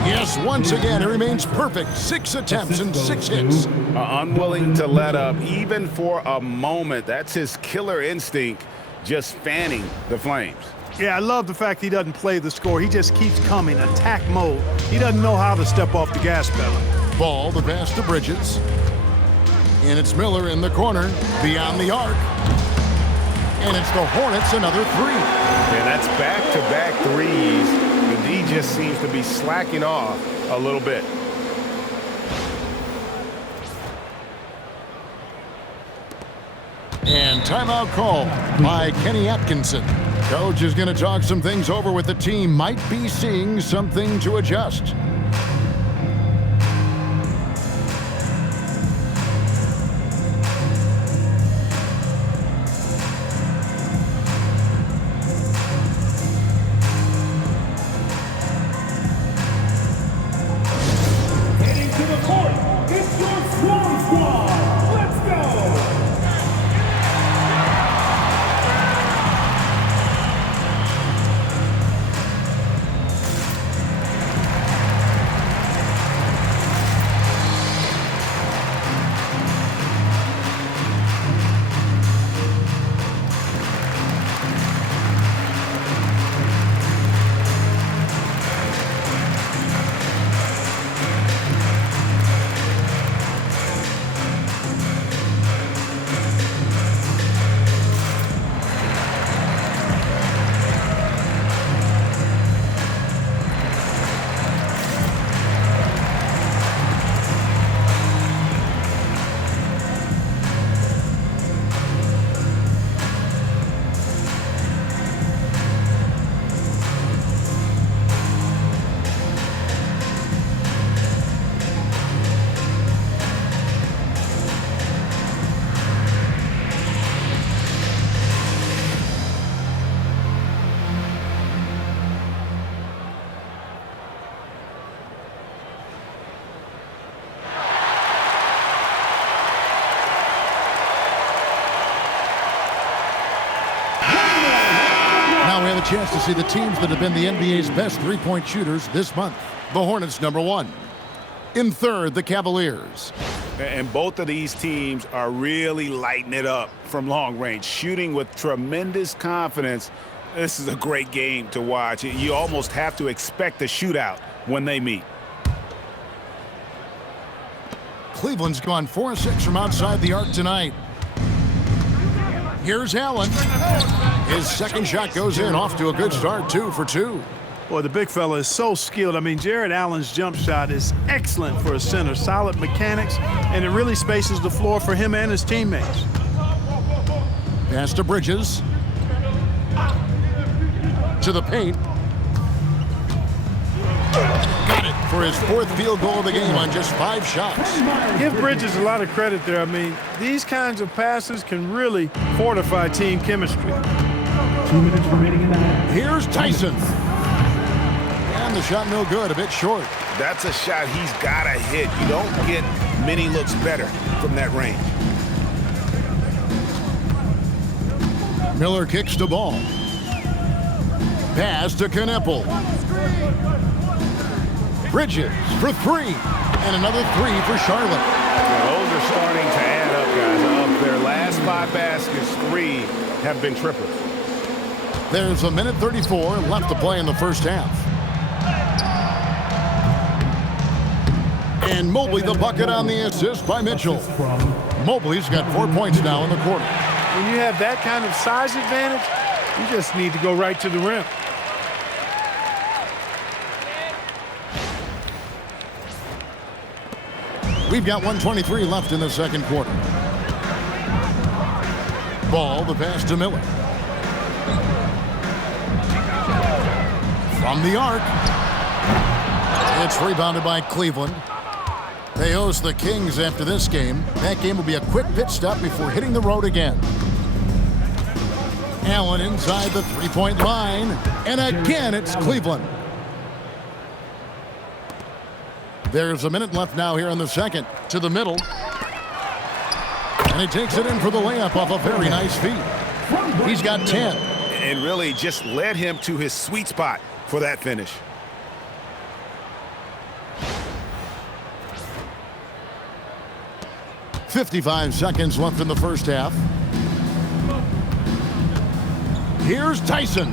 Yes, once again, he remains perfect. 6 attempts and 6 hits. Unwilling to let up, even for a moment. That's his killer instinct, just fanning the flames. Yeah, I love the fact he doesn't play the score. He just keeps coming, attack mode. He doesn't know how to step off the gas pedal. Ball, the pass to Bridges. And it's Miller in the corner, beyond the arc. And it's the Hornets, another 3. And that's back-to-back threes. he just seems to be slacking off a little bit. And timeout call by Kenny Atkinson. Coach is going to talk some things over with the team. Might be seeing something to adjust. Heading to the court, it's your Swarm Squad. Let's go! Now we have a chance to see the teams that have been the NBA's best three-point shooters this month. The Hornets, #1. In third, the Cavaliers. And both of these teams are really lighting it up from long range, shooting with tremendous confidence. This is a great game to watch. You almost have to expect a shootout when they meet. Cleveland's gone 4-6 from outside the arc tonight. Here's Allen. His second shot goes in, off to a good start, 2 for 2. Boy, the big fella is so skilled. I mean, Jared Allen's jump shot is excellent for a center. Solid mechanics, and it really spaces the floor for him and his teammates. Pass to Bridges. To the paint. Got it for his 4th field goal of the game on just 5 shots. Give Bridges a lot of credit there. I mean, these kinds of passes can really fortify team chemistry. 2 minutes remaining in the half. Here's Tyson. And the shot no good, a bit short. That's a shot he's got to hit. You don't get many looks better from that range. Miller kicks the ball. Pass to Kneppel. Bridges for 3. And another 3 for Charlotte. Those are starting to add up, guys. Of their last 5 baskets, 3 have been triples. There's a minute 34 left to play in the first half. And Mobley the bucket on the assist by Mitchell. Mobley's got 4 points now in the quarter. When you have that kind of size advantage, you just need to go right to the rim. We've got 1:23 left in the second quarter. Ball, the pass to Miller. From the arc. It's rebounded by Cleveland. They host the Kings after this game. That game will be a quick pit stop before hitting the road again. Allen inside the three-point line. And again, it's Cleveland. There's a minute left now here in the second. To the middle. And he takes it in for the layup off a very nice feed. He's got 10. And really just led him to his sweet spot for that finish. .55 seconds left in the first half. Here's Tyson.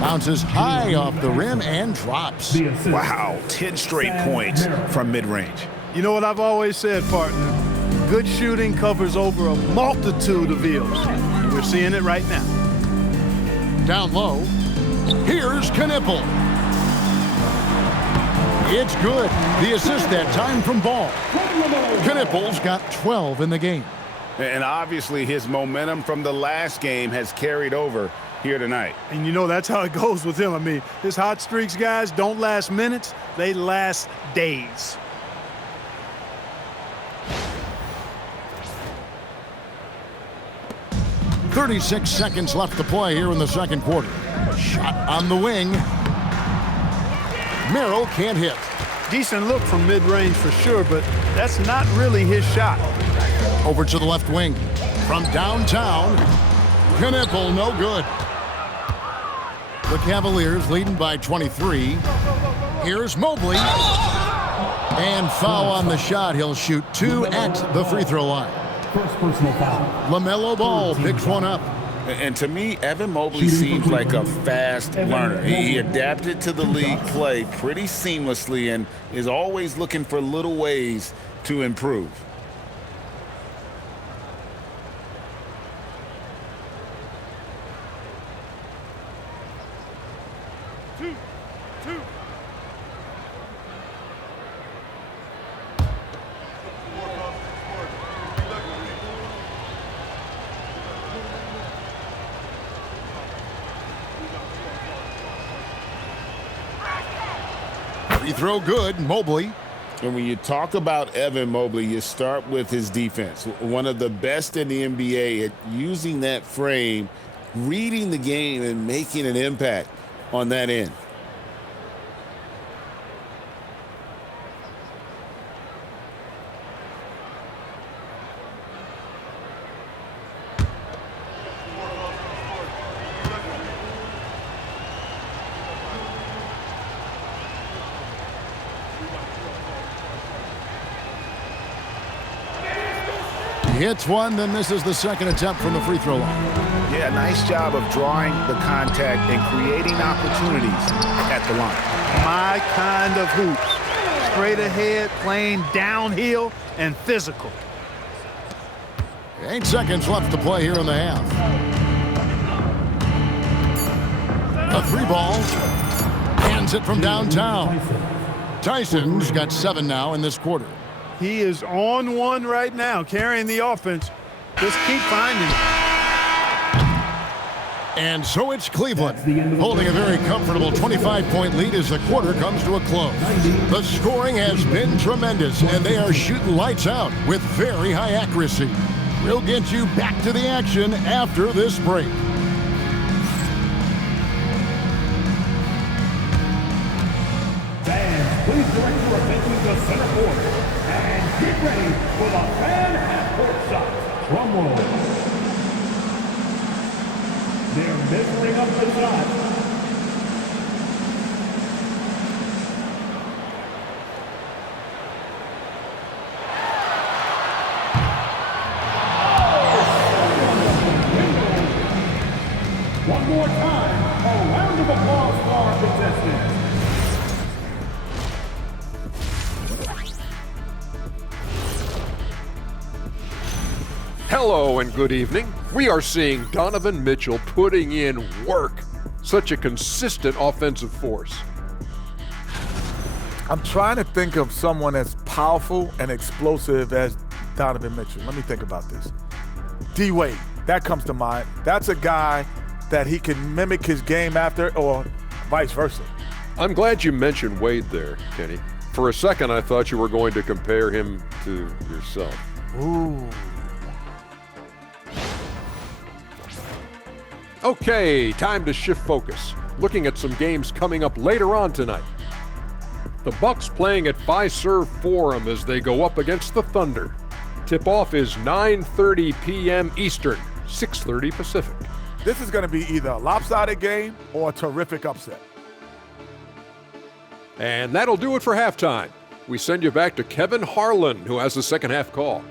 Bounces high off the rim and drops. Wow, 10 straight points from mid-range. You know what I've always said, partner? Good shooting covers over a multitude of ills. And we're seeing it right now. Down low. Here's Knipple. It's good. The assist that time from Ball. Knipple's got 12 in the game. And obviously his momentum from the last game has carried over here tonight. And you know that's how it goes with him. I mean, his hot streaks, guys, don't last minutes. They last days. .36 seconds left to play here in the second quarter. Shot on the wing. Merrill can't hit. Decent look from mid-range for sure, but that's not really his shot. Over to the left wing. From downtown, Knipple, no good. The Cavaliers leading by 23. Here's Mobley. And foul on the shot. He'll shoot 2 at the free throw line. First personal foul. LaMelo Ball picks one up. And to me, Evan Mobley seems like a fast learner. He adapted to the league play pretty seamlessly and is always looking for little ways to improve. Free throw good, Mobley. And when you talk about Evan Mobley, you start with his defense. One of the best in the NBA at using that frame, reading the game, and making an impact on that end. Hits one, then misses the second attempt from the free throw line. Yeah, nice job of drawing the contact and creating opportunities at the line. My kind of hoops. Straight ahead, playing downhill, and physical. 8 seconds left to play here in the half. A 3-ball. Hands it from downtown. Tyson's got 7 now in this quarter. He is on one right now, carrying the offense. Just keep finding it. And so it's Cleveland, holding a very comfortable 25-point lead as the quarter comes to a close. The scoring has been tremendous, and they are shooting lights out with very high accuracy. We'll get you back to the action after this break. Fans, please direct your attention to center court. And get ready for the fan half-court shot. Drum roll. They're measuring up the shot. One more time, a round of applause for our contestants. Hello and good evening. We are seeing Donovan Mitchell putting in work. Such a consistent offensive force. I'm trying to think of someone as powerful and explosive as Donovan Mitchell. Let me think about this. D-Wade, that comes to mind. That's a guy that he can mimic his game after, or vice versa. I'm glad you mentioned Wade there, Kenny. For a second, I thought you were going to compare him to yourself. Ooh. Okay, time to shift focus. Looking at some games coming up later on tonight. The Bucks playing at Fiserv Forum as they go up against the Thunder. Tip-off is 9:30 p.m. Eastern, 6:30 Pacific. This is going to be either a lopsided game or a terrific upset. And that'll do it for halftime. We send you back to Kevin Harlan, who has the second half call.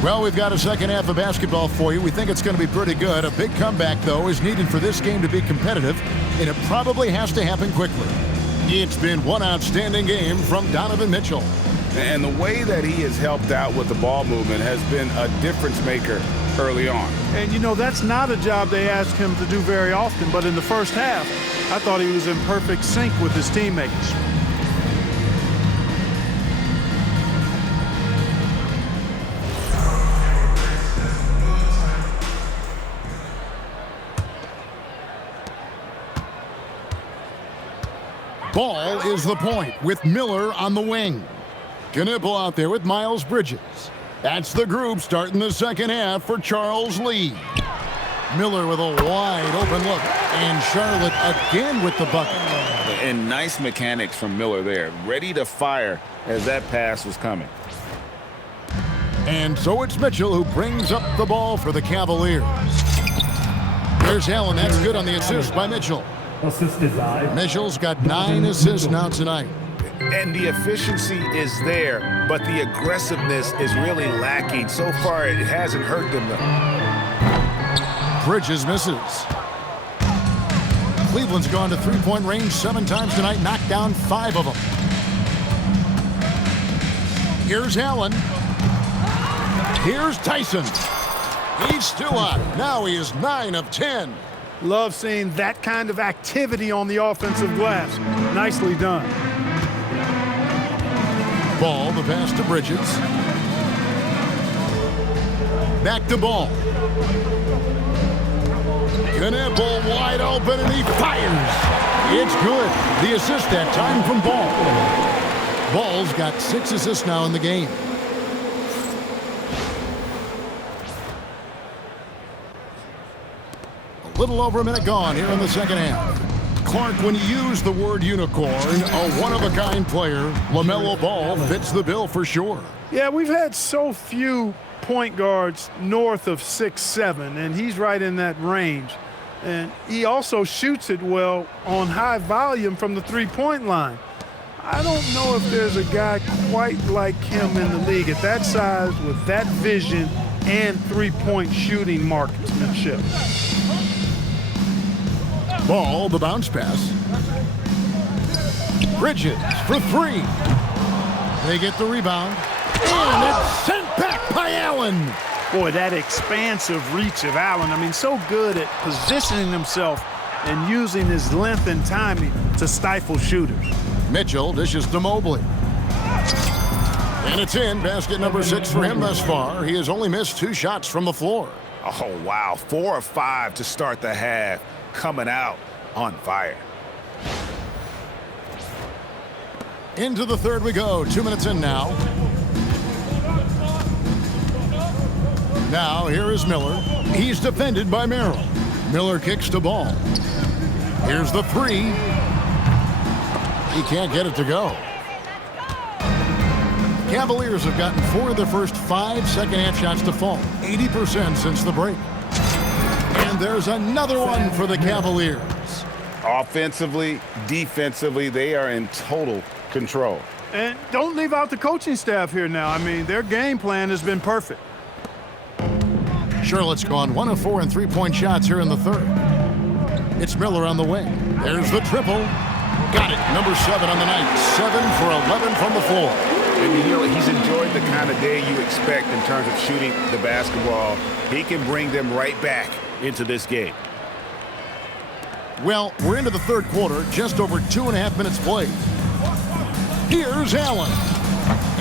Well, we've got a second half of basketball for you. We think it's going to be pretty good. A big comeback, though, is needed for this game to be competitive. and it probably has to happen quickly. It's been one outstanding game from Donovan Mitchell. And the way that he has helped out with the ball movement has been a difference maker early on. And, you know, that's not a job they ask him to do very often, but in the first half, I thought he was in perfect sync with his teammates. Ball is the point with Miller on the wing. Knipple out there with Miles Bridges. That's the group starting the second half for Charles Lee. Miller with a wide open look, and Charlotte again with the bucket. And nice mechanics from Miller there, ready to fire as that pass was coming. And so it's Mitchell who brings up the ball for the Cavaliers. There's Allen. That's good on the assist by Mitchell. Assisted by Mitchell's got 9 assists now tonight. And the efficiency is there, but the aggressiveness is really lacking. So far, it hasn't hurt them, though. Bridges misses. Cleveland's gone to three-point range 7 times tonight, knocked down 5 of them. Here's Allen. Here's Tyson. He's still on. Now he is 9 of 10. Love seeing that kind of activity on the offensive glass. Nicely done. Ball, the pass to Bridges. Back to Ball. Knipple wide open, and he fires. It's good. The assist that time from Ball. Ball's got 6 assists now in the game. A little over a minute gone here in the second half. Clark, when you use the word unicorn, a one-of-a-kind player, LaMelo Ball fits the bill for sure. Yeah, we've had so few point guards north of 6'7", and he's right in that range. And he also shoots it well on high volume from the three-point line. I don't know if there's a guy quite like him in the league at that size with that vision and three-point shooting marksmanship. Ball, the bounce pass. Bridges for 3. They get the rebound. And it's sent back by Allen. Boy, that expansive reach of Allen. I mean, so good at positioning himself and using his length and timing to stifle shooters. Mitchell dishes to Mobley. And it's in. Basket number 6 for him thus far. He has only missed 2 shots from the floor. Oh, wow. 4 of 5 to start the half. Coming out on fire. Into the third we go. 2 minutes in now. Now here is Miller. He's defended by Merrill. Miller kicks to Ball. Here's the 3. He can't get it to go. Cavaliers have gotten 4 of their first 5 second-half shots to fall. 80% since the break. And there's another one for the Cavaliers. Offensively, defensively, they are in total control. And don't leave out the coaching staff here now. I mean, their game plan has been perfect. Charlotte's gone 1 of 4 in three-point shots here in the third. It's Miller on the wing. There's the triple. Got it. Number 7 on the night. 7 for 11 from the floor. And you know, he's enjoyed the kind of day you expect in terms of shooting the basketball. He can bring them right back into this game. Well, we're into the third quarter, just over 2.5 minutes played. Here's Allen.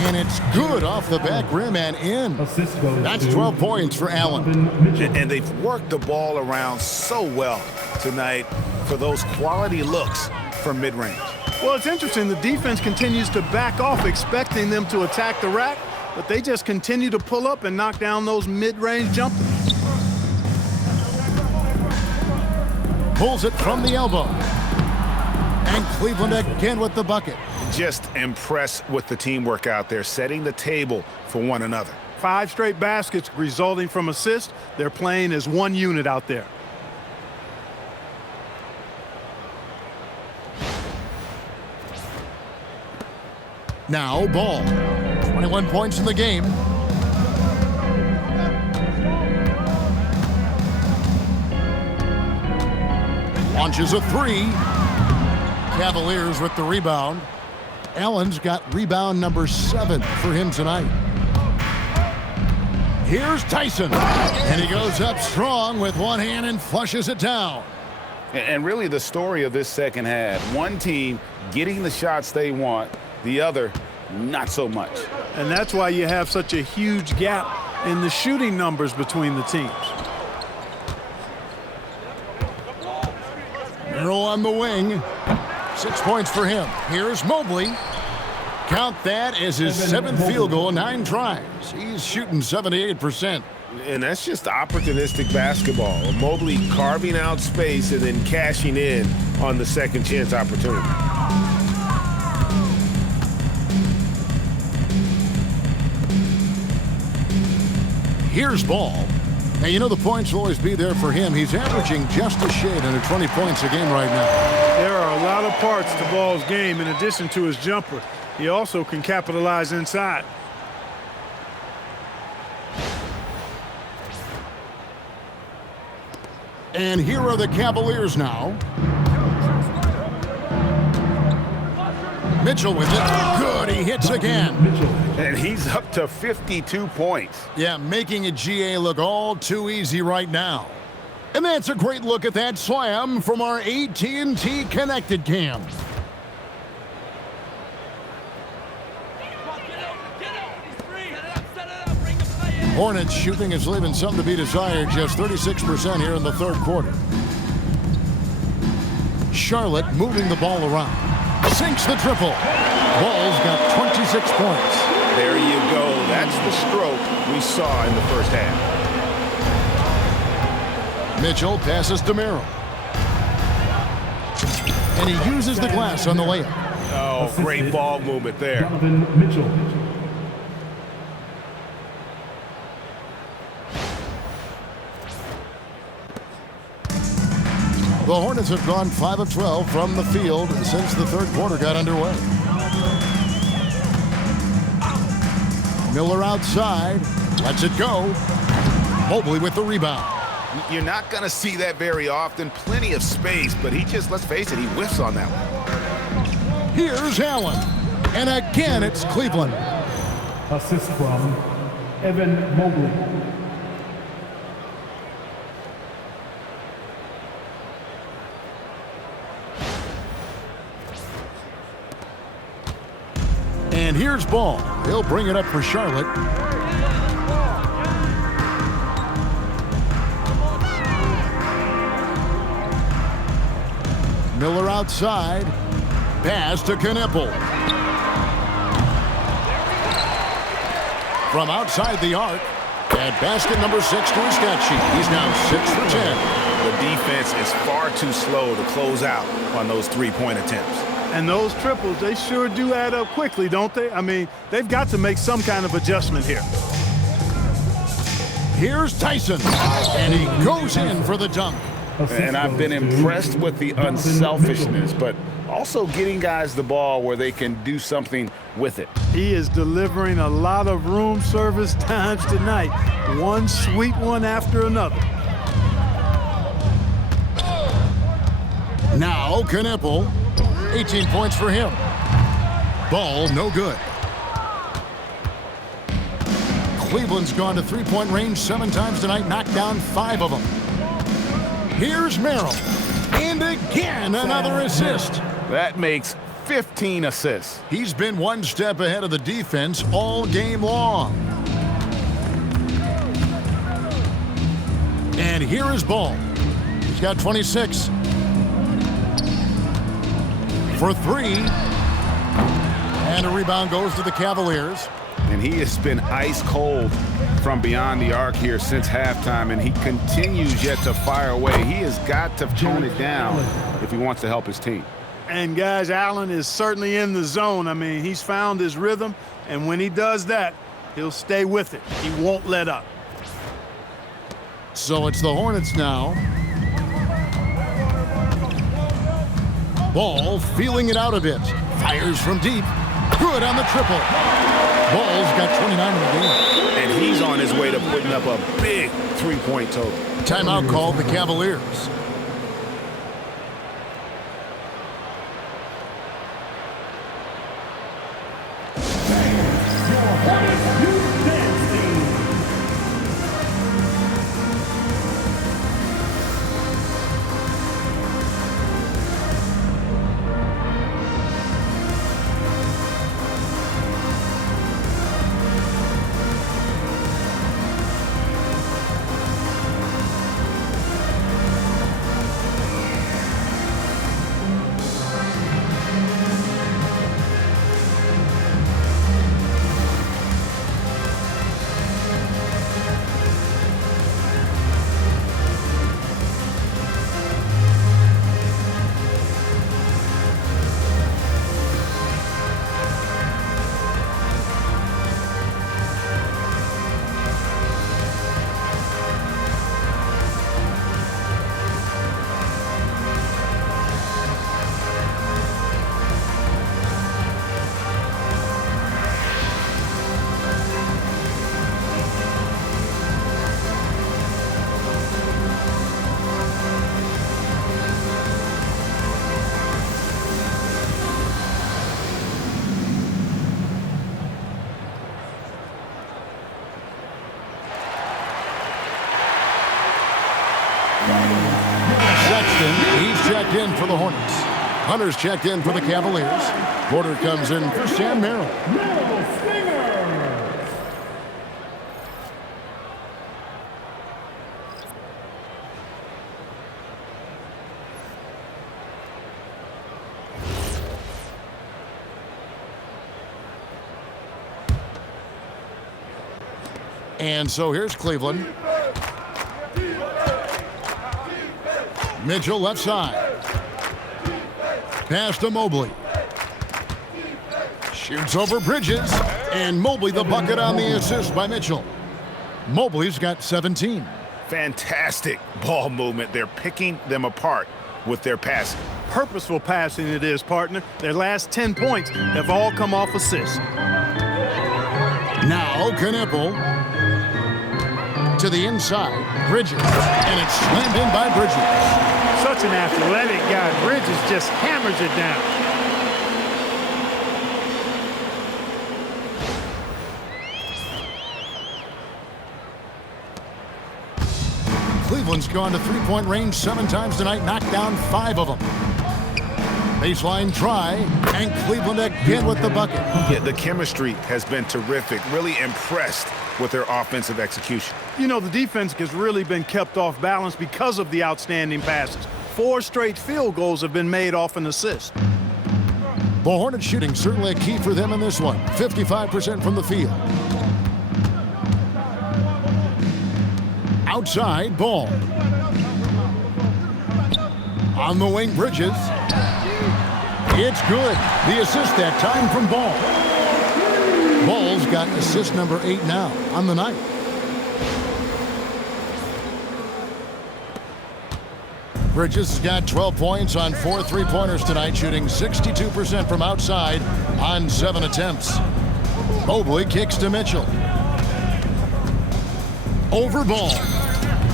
And it's good off the back rim and in. That's 12 points for Allen. And they've worked the ball around so well tonight for those quality looks from mid-range. Well, it's interesting. The defense continues to back off, expecting them to attack the rack, but they just continue to pull up and knock down those mid-range jumpers. Pulls it from the elbow. And Cleveland again with the bucket. Just impressed with the teamwork out there, setting the table for one another. 5 straight baskets resulting from assists. They're playing as one unit out there. Now Ball. 21 points in the game. Launches a three. Cavaliers with the rebound. Allen's got rebound number 7 for him tonight. Here's Tyson. And he goes up strong with one hand and flushes it down. And really the story of this second half, one team getting the shots they want, the other not so much. And that's why you have such a huge gap in the shooting numbers between the teams. Earl on the wing. 6 points for him. Here's Mobley. Count that as his 7th field goal, 9 tries. He's shooting 78%. And that's just opportunistic basketball. Mobley carving out space and then cashing in on the second chance opportunity. Here's Ball. And you know the points will always be there for him. He's averaging just a shade under 20 points a game right now. There are a lot of parts to Ball's game in addition to his jumper. He also can capitalize inside. And here are the Cavaliers now. Mitchell with it. Good, he hits again. And he's up to 52 points. Yeah, making a GA look all too easy right now. And that's a great look at that slam from our AT&T Connected Cam. Hornets shooting is leaving some to be desired, just 36% here in the third quarter. Charlotte moving the ball around. Sinks the triple. Ball's got 26 points. There you go. That's the stroke we saw in the first half. Mitchell passes to Merrill. And he uses the glass on the layup. Oh, great ball movement there. Donovan Mitchell. The Hornets have gone 5 of 12 from the field since the third quarter got underway. Miller outside, lets it go. Mobley with the rebound. You're not going to see that very often. Plenty of space, but he just, let's face it, he whiffs on that one. Here's Allen. And again, it's Cleveland. Assist from Evan Mobley. And here's Ball. He'll bring it up for Charlotte. Miller outside. Pass to Knipple. From outside the arc. At basket number 6 to his stat sheet. He's now 6 for 10. The defense is far too slow to close out on those three-point attempts. And those triples, they sure do add up quickly, don't they? I mean, they've got to make some kind of adjustment here. Here's Tyson. And he goes in for the dunk. And I've been impressed with the unselfishness, but also getting guys the ball where they can do something with it. He is delivering a lot of room service times tonight. One sweet one after another. Now Knipple. 18 points for him. Ball no good. Cleveland's gone to three-point range 7 times tonight, knocked down 5 of them. Here's Merrill. And again, another assist. That makes 15 assists. He's been one step ahead of the defense all game long. And here is Ball. He's got 26. For 3. And a rebound goes to the Cavaliers. And he has been ice cold from beyond the arc here since halftime, and he continues yet to fire away. He has got to tone it down if he wants to help his team. And guys, Allen is certainly in the zone. I mean, he's found his rhythm, and when he does that, he'll stay with it. He won't let up. So it's the Hornets now. Ball feeling it out a bit. Fires from deep. Good on the triple. Ball's got 29 in the game. And he's on his way to putting up a big three-point total. Timeout called the Cavaliers. Sexton, he's checked in for the Hornets. Hunter's checked in for the Cavaliers. Porter comes in for Sam Merrill. And so here's Cleveland. Mitchell left side. Pass to Mobley. Shoots over Bridges. And Mobley the bucket on the assist by Mitchell. Mobley's got 17. Fantastic ball movement. They're picking them apart with their passing. Purposeful passing it is, partner. Their last 10 points have all come off assists. Now Knippel to the inside. Bridges. And it's slammed in by Bridges. Such an athletic guy. Bridges just hammers it down. Cleveland's gone to three-point range 7 times tonight, knocked down 5 of them. Baseline try, and Cleveland again with the bucket. Yeah, the chemistry has been terrific. Really impressed with their offensive execution. You know, the defense has really been kept off balance because of the outstanding passes. 4 straight field goals have been made off an assist. The Hornets shooting certainly a key for them in this one. 55% from the field. Outside, Ball. On the wing, Bridges. It's good. The assist that time from Ball. Ball's got assist number 8 now on the night. Bridges has got 12 points on 4 3-pointers tonight, shooting 62% from outside on 7 attempts. Mobley kicks to Mitchell. Over Ball.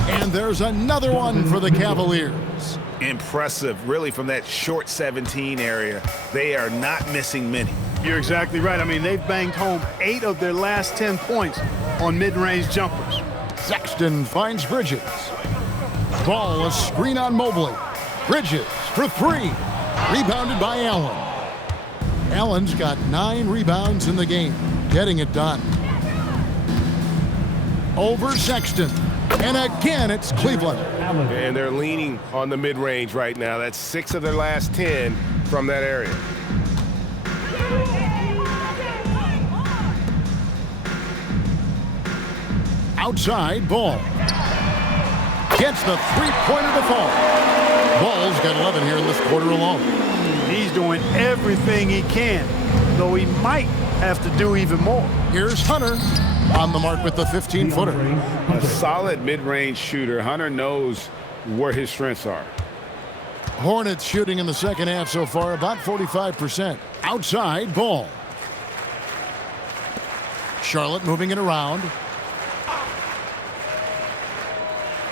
And there's another one for the Cavaliers. Impressive, really, from that short 17 area. They are not missing many. You're exactly right. I mean, they've banged home 8 of their last 10 points on mid-range jumpers. Sexton finds Bridges. Ball, a screen on Mobley. Bridges for 3. Rebounded by Allen. Allen's got 9 rebounds in the game, getting it done. Over Sexton. And again, it's Cleveland. And they're leaning on the mid-range right now. That's 6 of their last 10 from that area. Outside, Ball. Gets the three-pointer to fall. Ball's got 11 here in this quarter alone. He's doing everything he can, though he might have to do even more. Here's Hunter on the mark with the 15-footer. A solid mid-range shooter. Hunter knows where his strengths are. Hornets shooting in the second half so far about 45%. Outside, Ball. Charlotte moving it around.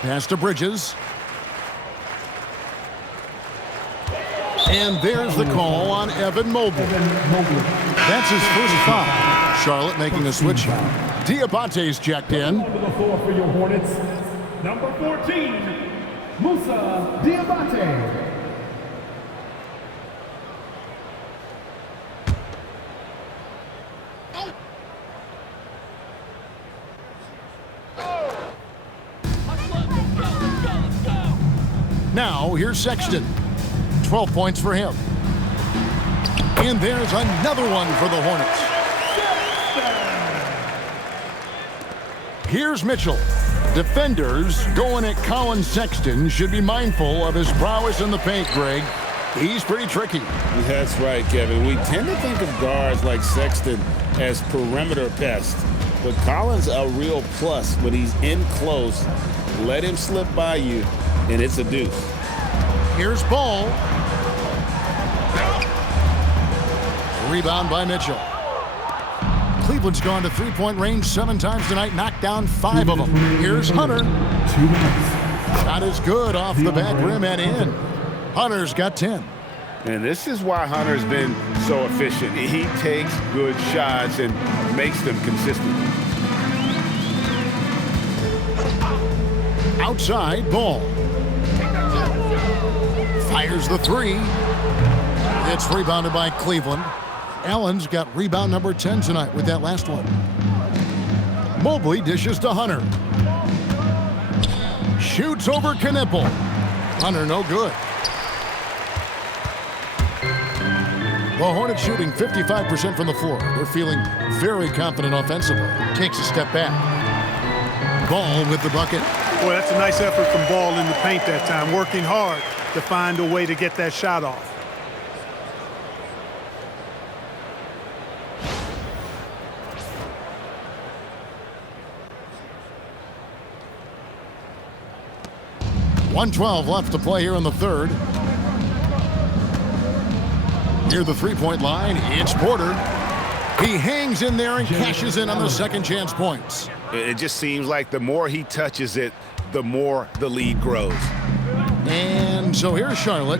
Pass to Bridges. And there's the call on Evan Mobley. That's his first foul. Charlotte making a switch. Diabate's checked in. On the floor for your Hornets, number 14, Musa Diabate. Now, here's Sexton. 12 points for him. And there's another one for the Hornets. Here's Mitchell. Defenders going at Colin Sexton should be mindful of his prowess in the paint, Greg. He's pretty tricky. That's right, Kevin. We tend to think of guards like Sexton as perimeter pests, but Colin's a real plus when he's in close. Let him slip by you, and it's a deuce. Here's Ball. Rebound by Mitchell. Cleveland's gone to three-point range 7 times tonight, knocked down 5 of them. Here's Hunter. Shot is good off the back rim and in. Hunter's got 10. And this is why Hunter's been so efficient. He takes good shots and makes them consistent. Outside, Ball. Fires the three. It's rebounded by Cleveland. Allen's got rebound number 10 tonight with that last one. Mobley dishes to Hunter. Shoots over Knipple. Hunter no good. The Hornets shooting 55% from the floor. They're feeling very confident offensively. Takes a step back. Ball with the bucket. Boy, that's a nice effort from Ball in the paint that time. Working hard to find a way to get that shot off. .112 left to play here in the third. Near the three-point line, it's Porter. He hangs in there and cashes in on the second chance points. It just seems like the more he touches it, the more the lead grows. And so here's Charlotte.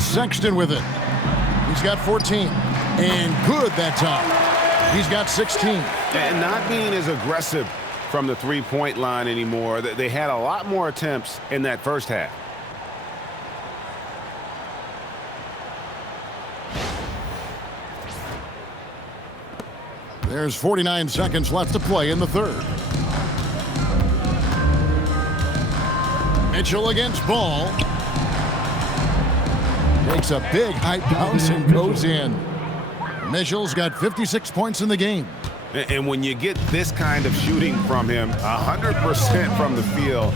Sexton with it. He's got 14. And good that time. He's got 16. And not being as aggressive from the three-point line anymore. They had a lot more attempts in that first half. There's 49 seconds left to play in the third. Mitchell against Ball. Takes a big high bounce and goes in. Mitchell's got 56 points in the game. And when you get this kind of shooting from him, 100% from the field,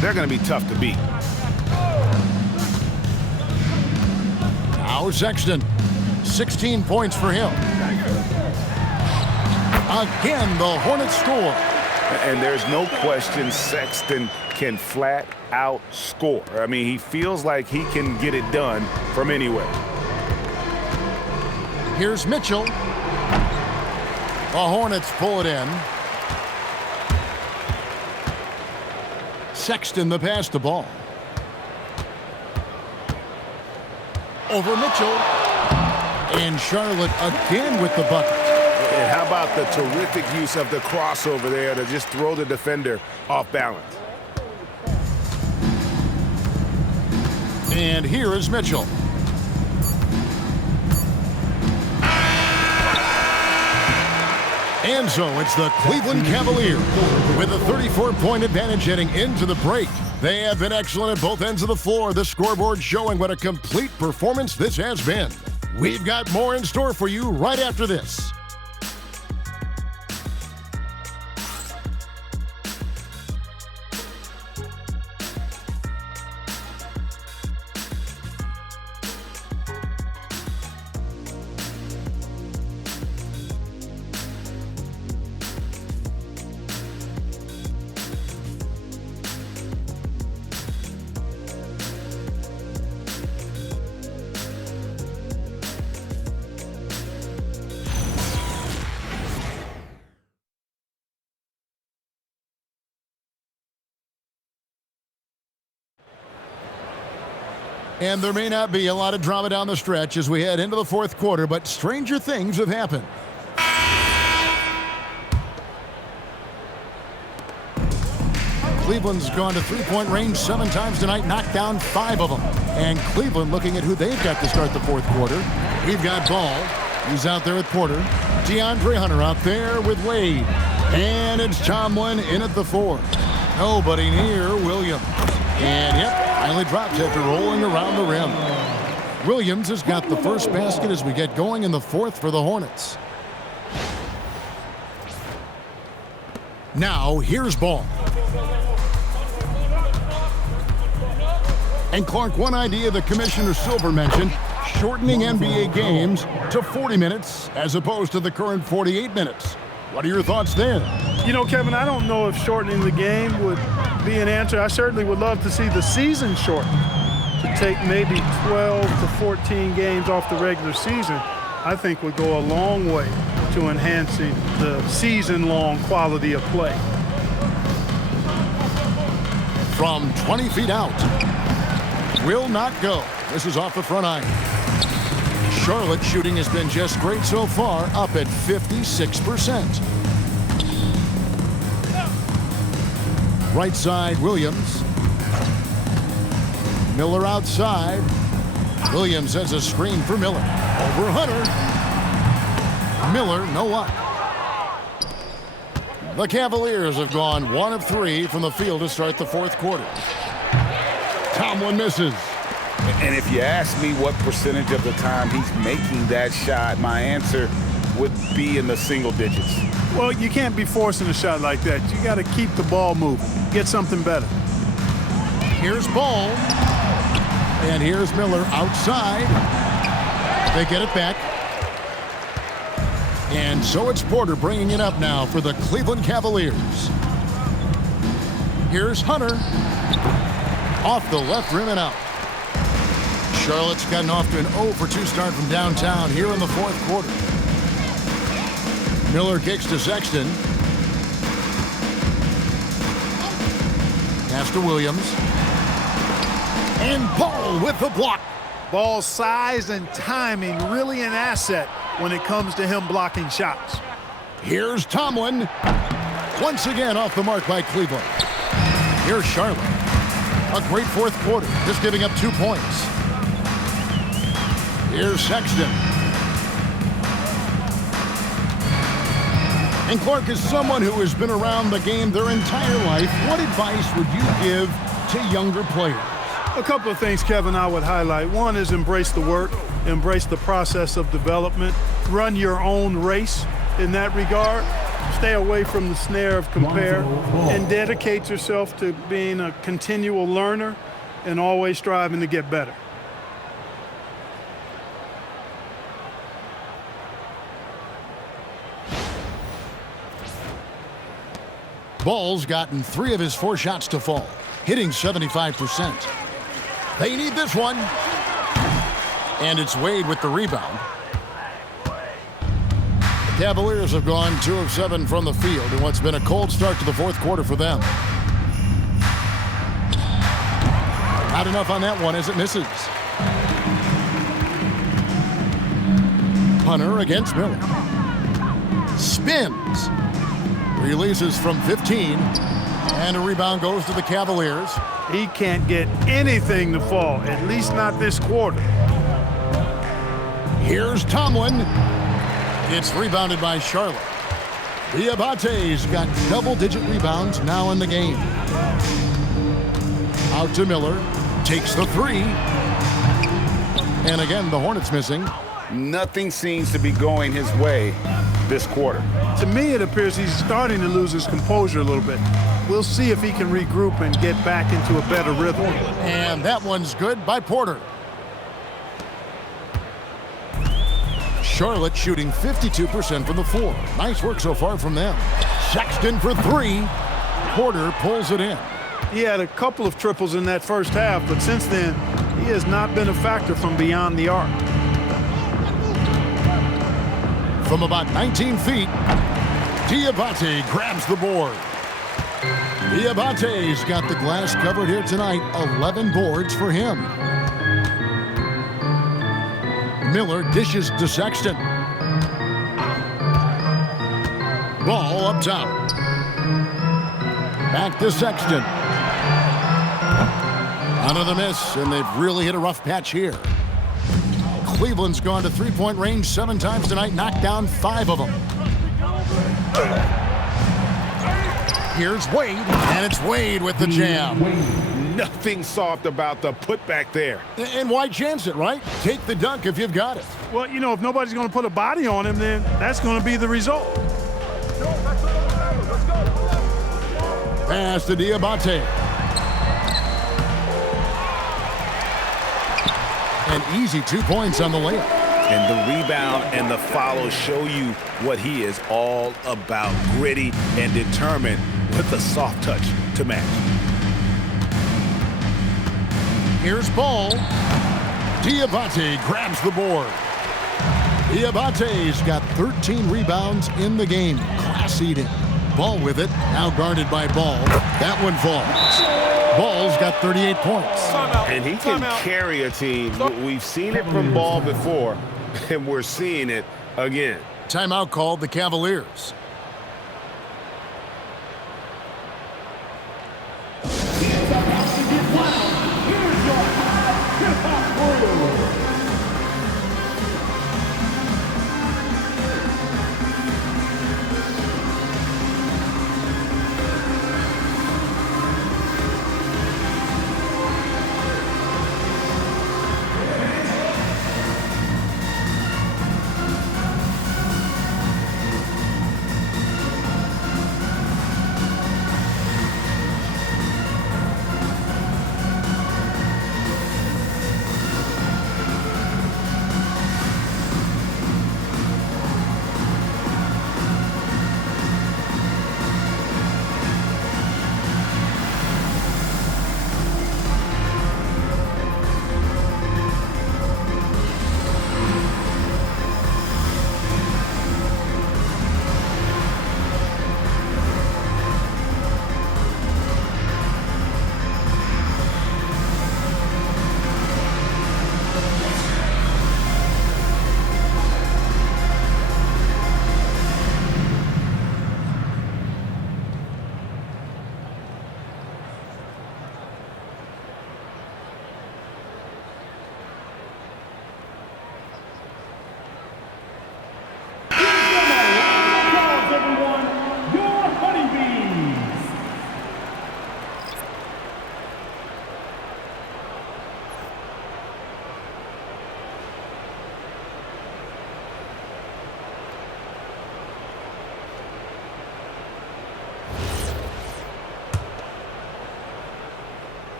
they're going to be tough to beat. Now Sexton, 16 points for him. Again, the Hornets score. And there's no question Sexton can flat out score. I mean, he feels like he can get it done from anywhere. Here's Mitchell. The Hornets pull it in. Sexton the pass to Ball. Over Mitchell. And Charlotte again with the bucket. And how about the terrific use of the crossover there to just throw the defender off balance. And here is Mitchell. And so it's the Cleveland Cavaliers with a 34-point advantage heading into the break. They have been excellent at both ends of the floor. The scoreboard showing what a complete performance this has been. We've got more in store for you right after this. And there may not be a lot of drama down the stretch as we head into the fourth quarter, but stranger things have happened. Cleveland's gone to three-point range 7 times tonight, knocked down 5 of them. And Cleveland looking at who they've got to start the fourth quarter. We've got Ball. He's out there with Porter. DeAndre Hunter out there with Wade. And it's Tomlin in at the 4. Nobody near Williams. And yep, finally drops after rolling around the rim. Williams has got the first basket as we get going in the fourth for the Hornets. Now, here's Ball. And Clark, one idea that Commissioner Silver mentioned, shortening NBA games to 40 minutes as opposed to the current 48 minutes. What are your thoughts there? You know, Kevin, I don't know if shortening the game would be an answer. I certainly would love to see the season shortened to take maybe 12 to 14 games off the regular season. I think would go a long way to enhancing the season-long quality of play. From 20 feet out. Will not go. This is off the front iron. Charlotte shooting has been just great so far, up at 56%. Right side, Williams. Miller outside. Williams has a screen for Miller. Over Hunter. Miller, no luck. The Cavaliers have gone 1 of 3 from the field to start the fourth quarter. Tomlin misses. And if you ask me what percentage of the time he's making that shot, my answer would be in the single digits. Well, you can't be forcing a shot like that. You got to keep the ball moving. Get something better. Here's Ball. And here's Miller outside. They get it back. And so it's Porter bringing it up now for the Cleveland Cavaliers. Here's Hunter. Off the left rim and out. Charlotte's gotten off to an 0 for 2 start from downtown here in the fourth quarter. Miller kicks to Sexton. Pass to Williams. And Ball with the block. Ball's size and timing really an asset when it comes to him blocking shots. Here's Tomlin. Once again off the mark by Cleveland. Here's Charlotte. A great fourth quarter, just giving up 2 points. Here's Sexton. And Clark, is someone who has been around the game their entire life, what advice would you give to younger players? A couple of things, Kevin, I would highlight. One is embrace the work, embrace the process of development, run your own race in that regard, stay away from the snare of compare, and dedicate yourself to being a continual learner and always striving to get better. Ball's gotten 3 of his 4 shots to fall, hitting 75%. They need this one. And it's Wade with the rebound. The Cavaliers have gone 2 of 7 from the field in what's been a cold start to the fourth quarter for them. Not enough on that one as it misses. Hunter against Miller. Spins. Releases from 15. And a rebound goes to the Cavaliers. He can't get anything to fall, at least not this quarter. Here's Tomlin. It's rebounded by Charlotte. Diabate's got double-digit rebounds now in the game. Out to Miller. Takes the 3. And again, the Hornets missing. Nothing seems to be going his way this quarter. To me, it appears he's starting to lose his composure a little bit. We'll see if he can regroup and get back into a better rhythm. And that one's good by Porter. Charlotte shooting 52% from the floor. Nice work so far from them. Sexton for 3. Porter pulls it in. He had a couple of triples in that first half, but since then, he has not been a factor from beyond the arc. From about 19 feet, Diabate grabs the board. Diabate's got the glass covered here tonight. 11 boards for him. Miller dishes to Sexton. Ball up top. Back to Sexton. Another miss, and they've really hit a rough patch here. Cleveland's gone to three-point range 7 times tonight, knocked down 5 of them. Here's Wade, and it's Wade with the jam. Nothing soft about the putback there. And why chance it, right? Take the dunk if you've got it. Well, you know, if nobody's going to put a body on him, then that's going to be the result. Pass to Diabate. An easy 2 points on the layup. And the rebound and the follow show you what he is all about. Gritty and determined with a soft touch to match. Here's Ball. Diabate grabs the board. Diabate's got 13 rebounds in the game. Class eating. Ball with it. Now guarded by Ball. That one falls. Ball's got 38 points. And he can carry a team. We've seen it from Ball before, and we're seeing it again. Timeout called the Cavaliers.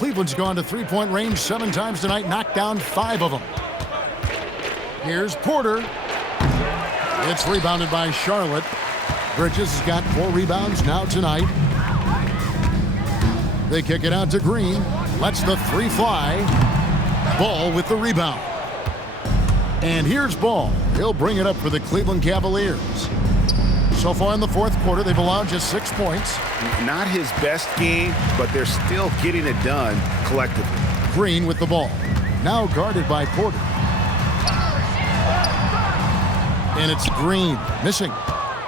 Cleveland's gone to three-point range 7 times tonight, knocked down 5 of them. Here's Porter. It's rebounded by Charlotte. Bridges has got 4 rebounds now tonight. They kick it out to Green. Lets the 3 fly. Ball with the rebound. And here's Ball. He'll bring it up for the Cleveland Cavaliers. So far in the fourth quarter, they've allowed just 6 points. Not his best game, but they're still getting it done collectively. Green with the ball. Now guarded by Porter. And it's Green missing.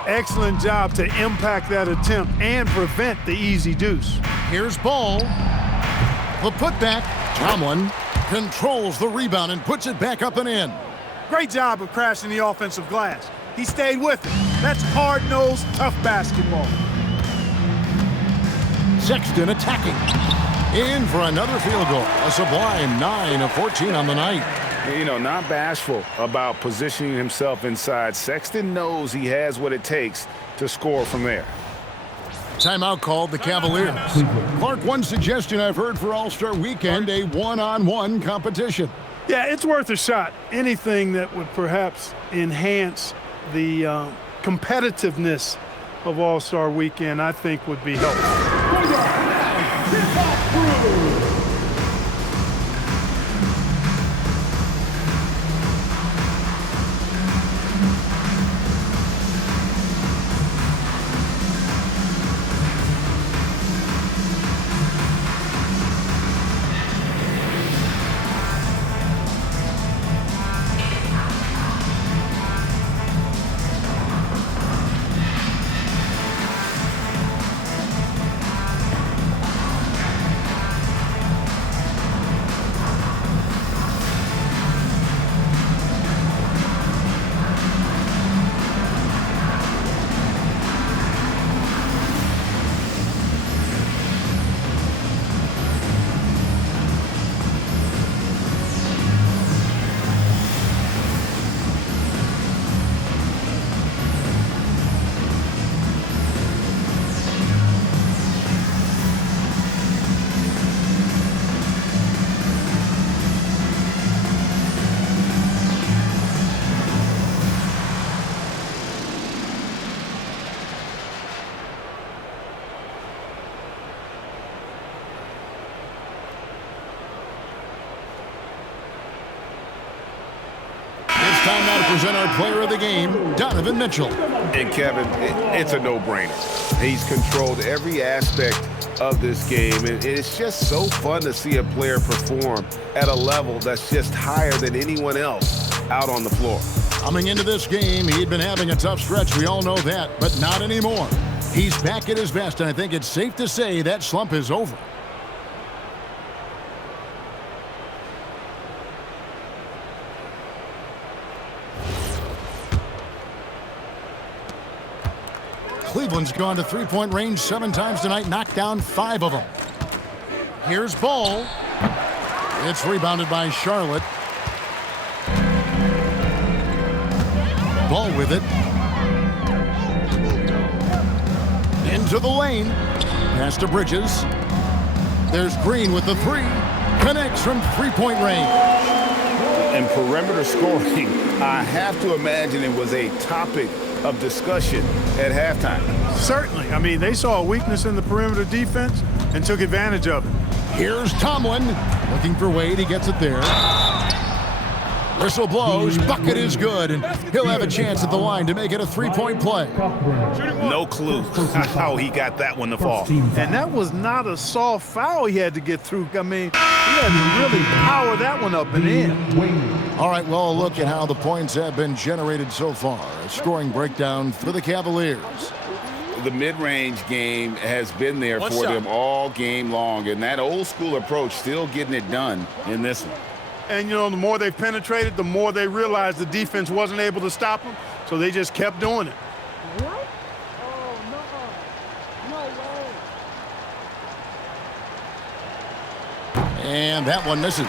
Excellent job to impact that attempt and prevent the easy deuce. Here's Ball. The putback. Tomlin controls the rebound and puts it back up and in. Great job of crashing the offensive glass. He stayed with it. That's hard-nosed, tough basketball. Sexton attacking. In for another field goal. A sublime 9 of 14 on the night. You know, not bashful about positioning himself inside. Sexton knows he has what it takes to score from there. Timeout called the Cavaliers. Clark, one suggestion I've heard for All-Star Weekend, a one-on-one competition. Yeah, it's worth a shot. Anything that would perhaps enhance the competitiveness of All-Star Weekend, I think, would be helpful. Time now to present our player of the game, Donovan Mitchell. And Kevin, it's a no-brainer. He's controlled every aspect of this game, and it's just so fun to see a player perform at a level that's just higher than anyone else out on the floor. Coming into this game, he'd been having a tough stretch. We all know that, but not anymore. He's back at his best, and I think it's safe to say that slump is over. Cleveland's gone to three-point range 7 times tonight, knocked down 5 of them. Here's Ball. It's rebounded by Charlotte. Ball with it. Into the lane. Pass to Bridges. There's Green with the 3. Connects from three-point range. And perimeter scoring, I have to imagine it was a topic of discussion at halftime. Certainly. I mean, they saw a weakness in the perimeter defense and took advantage of it. Here's Tomlin looking for Wade. He gets it there. Whistle blows. Bucket is good, and he'll have a chance at the line to make it a 3-point play. No clue how he got that one to fall. And that was not a soft foul he had to get through. I mean, he had to really power that one up and in. All right, well, a look at how the points have been generated so far. A scoring breakdown for the Cavaliers. The mid-range game has been there for them all game long, and that old-school approach still getting it done in this one. And, you know, the more they penetrated, the more they realized the defense wasn't able to stop them, so they just kept doing it. What? Oh, no. No way. And that one misses.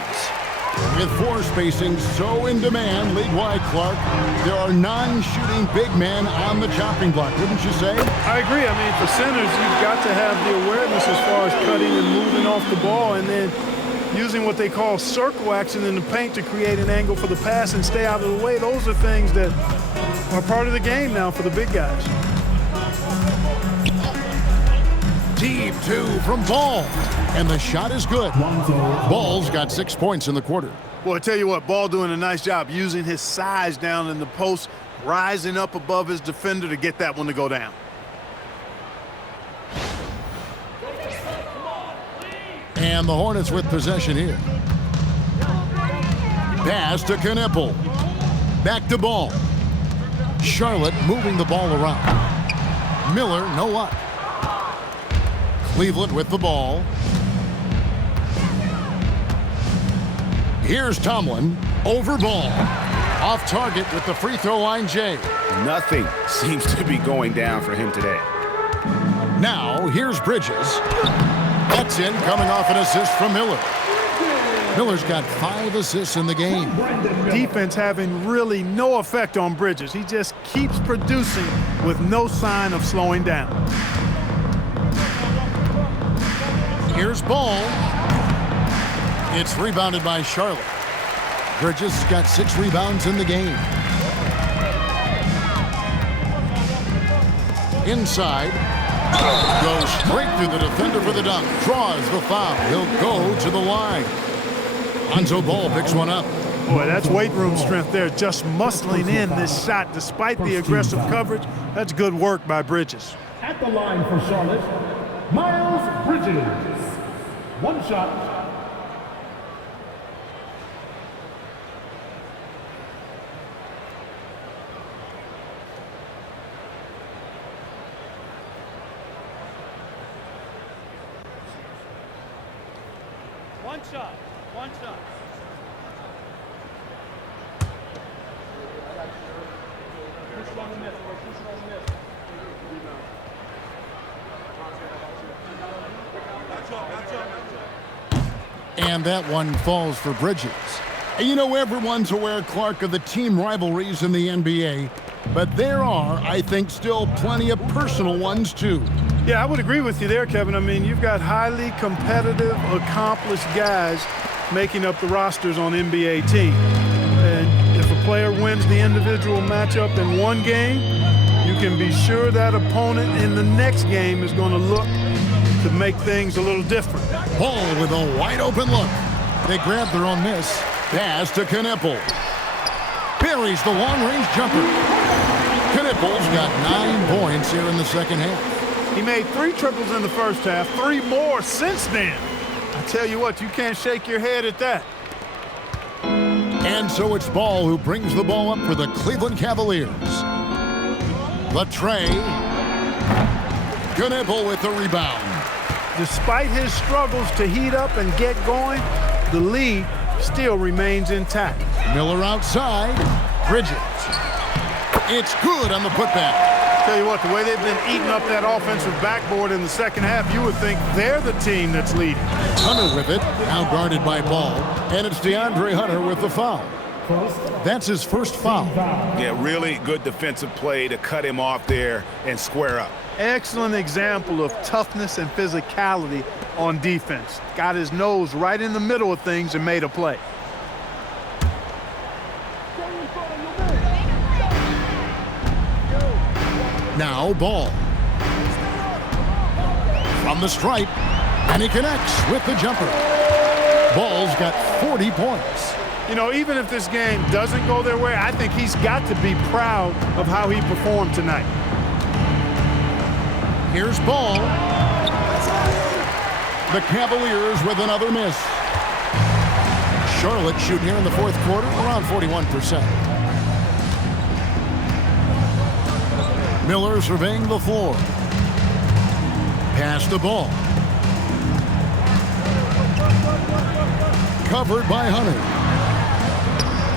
With floor spacing so in demand league-wide, Clark, there are non-shooting big men on the chopping block, wouldn't you say? I agree. I mean, for centers, you've got to have the awareness as far as cutting and moving off the ball and then using what they call circle action in the paint to create an angle for the pass and stay out of the way. Those are things that are part of the game now for the big guys. Deep two from Ball, and the shot is good. Ball's got 6 points in the quarter. Well, I tell you what, Ball doing a nice job using his size down in the post, rising up above his defender to get that one to go down. And the Hornets with possession here. Pass to Knipple. Back to Ball. Charlotte moving the ball around. Miller, no luck. Cleveland with the ball. Here's Tomlin. Over Ball. Off target with the free throw line, Jay. Nothing seems to be going down for him today. Now, here's Bridges. That's in, coming off an assist from Miller. Miller's got 5 assists in the game. Defense having really no effect on Bridges. He just keeps producing with no sign of slowing down. Here's Ball. It's rebounded by Charlotte. Bridges has got 6 rebounds in the game. Inside. Goes straight through the defender for the dunk. Draws the foul. He'll go to the line. Lonzo Ball picks one up. Boy, that's weight room strength there. Just muscling in this shot despite the aggressive coverage. That's good work by Bridges. At the line for Charlotte, Miles Bridges. One shot. One shot. One shot. And that one falls for Bridges. And you know, everyone's aware, Clark, of the team rivalries in the NBA, but there are, I think, still plenty of personal ones, too. Yeah, I would agree with you there, Kevin. I mean, you've got highly competitive, accomplished guys making up the rosters on NBA teams. And if a player wins the individual matchup in one game, you can be sure that opponent in the next game is going to look to make things a little different. Ball with a wide open look. They grab their own miss. Pass to Knipple. Buries the long-range jumper. Knipple's got 9 points here in the second half. He made 3 triples in the first half, 3 more since then. I tell you what, you can't shake your head at that. And so it's Ball who brings the ball up for the Cleveland Cavaliers. Latre. Knipple with the rebound. Despite his struggles to heat up and get going, the lead still remains intact. Miller outside. Bridges. It's good on the putback. Tell you what, the way they've been eating up that offensive backboard in the second half, you would think they're the team that's leading. Hunter with it, now guarded by Ball, and it's DeAndre Hunter with the foul. That's his first foul. Yeah, really good defensive play to cut him off there and square up. Excellent example of toughness and physicality on defense. Got his nose right in the middle of things and made a play. Now Ball. From the stripe, and he connects with the jumper. Ball's got 40 points. You know, even if this game doesn't go their way, I think he's got to be proud of how he performed tonight. Here's Ball. The Cavaliers with another miss. Charlotte shooting here in the fourth quarter around 41%. Miller surveying the floor. Pass the Ball. Covered by Hunter.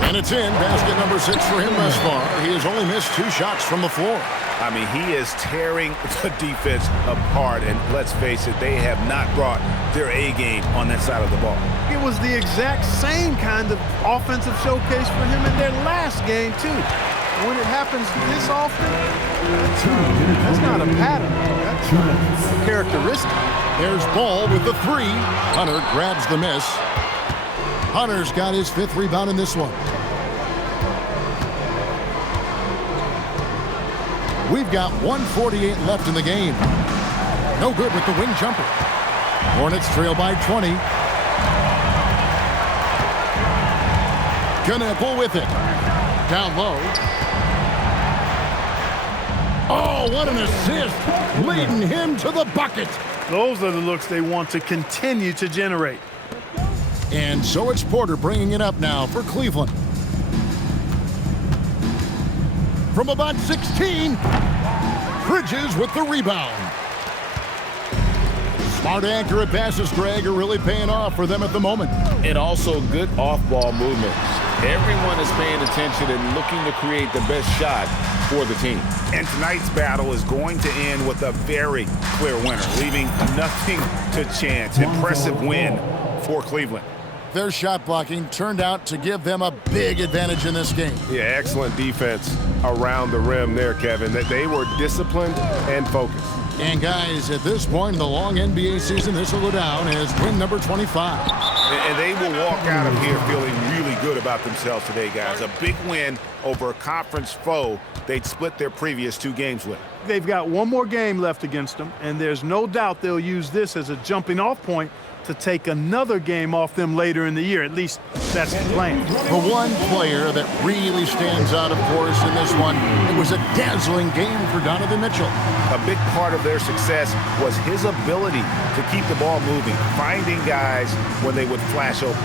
And it's in. Basket number 6 for him thus far. He has only missed 2 shots from the floor. I mean, he is tearing the defense apart, and let's face it, they have not brought their A game on that side of the ball. It was the exact same kind of offensive showcase for him in their last game, too. When it happens this often, that's not a pattern. That's a characteristic. There's Ball with the three. Hunter grabs the miss. Hunter's got his 5th rebound in this one. We've got 1:48 left in the game. No good with the wing jumper. Hornets trail by 20. Knueppel with it. Down low. Oh, what an assist. Leading him to the bucket. Those are the looks they want to continue to generate. And so it's Porter bringing it up now for Cleveland. From about 16, Bridges with the rebound. Smart, accurate passes, Greg, are really paying off for them at the moment. And also good off-ball movement. Everyone is paying attention and looking to create the best shot for the team. And tonight's battle is going to end with a very clear winner, leaving nothing to chance. Impressive win for Cleveland. Their shot blocking turned out to give them a big advantage in this game. Yeah, excellent defense around the rim there, Kevin. That they were disciplined and focused. And guys, at this point in the long NBA season, this will go down as win number 25. And they will walk out of here feeling really good about themselves today, guys. A big win over a conference foe they'd split their previous 2 games with. They've got one more game left against them, and there's no doubt they'll use this as a jumping-off point to take another game off them later in the year. At least that's the plan. The one player that really stands out, of course, in this one, it was a dazzling game for Donovan Mitchell. A big part of their success was his ability to keep the ball moving, finding guys when they would flash open.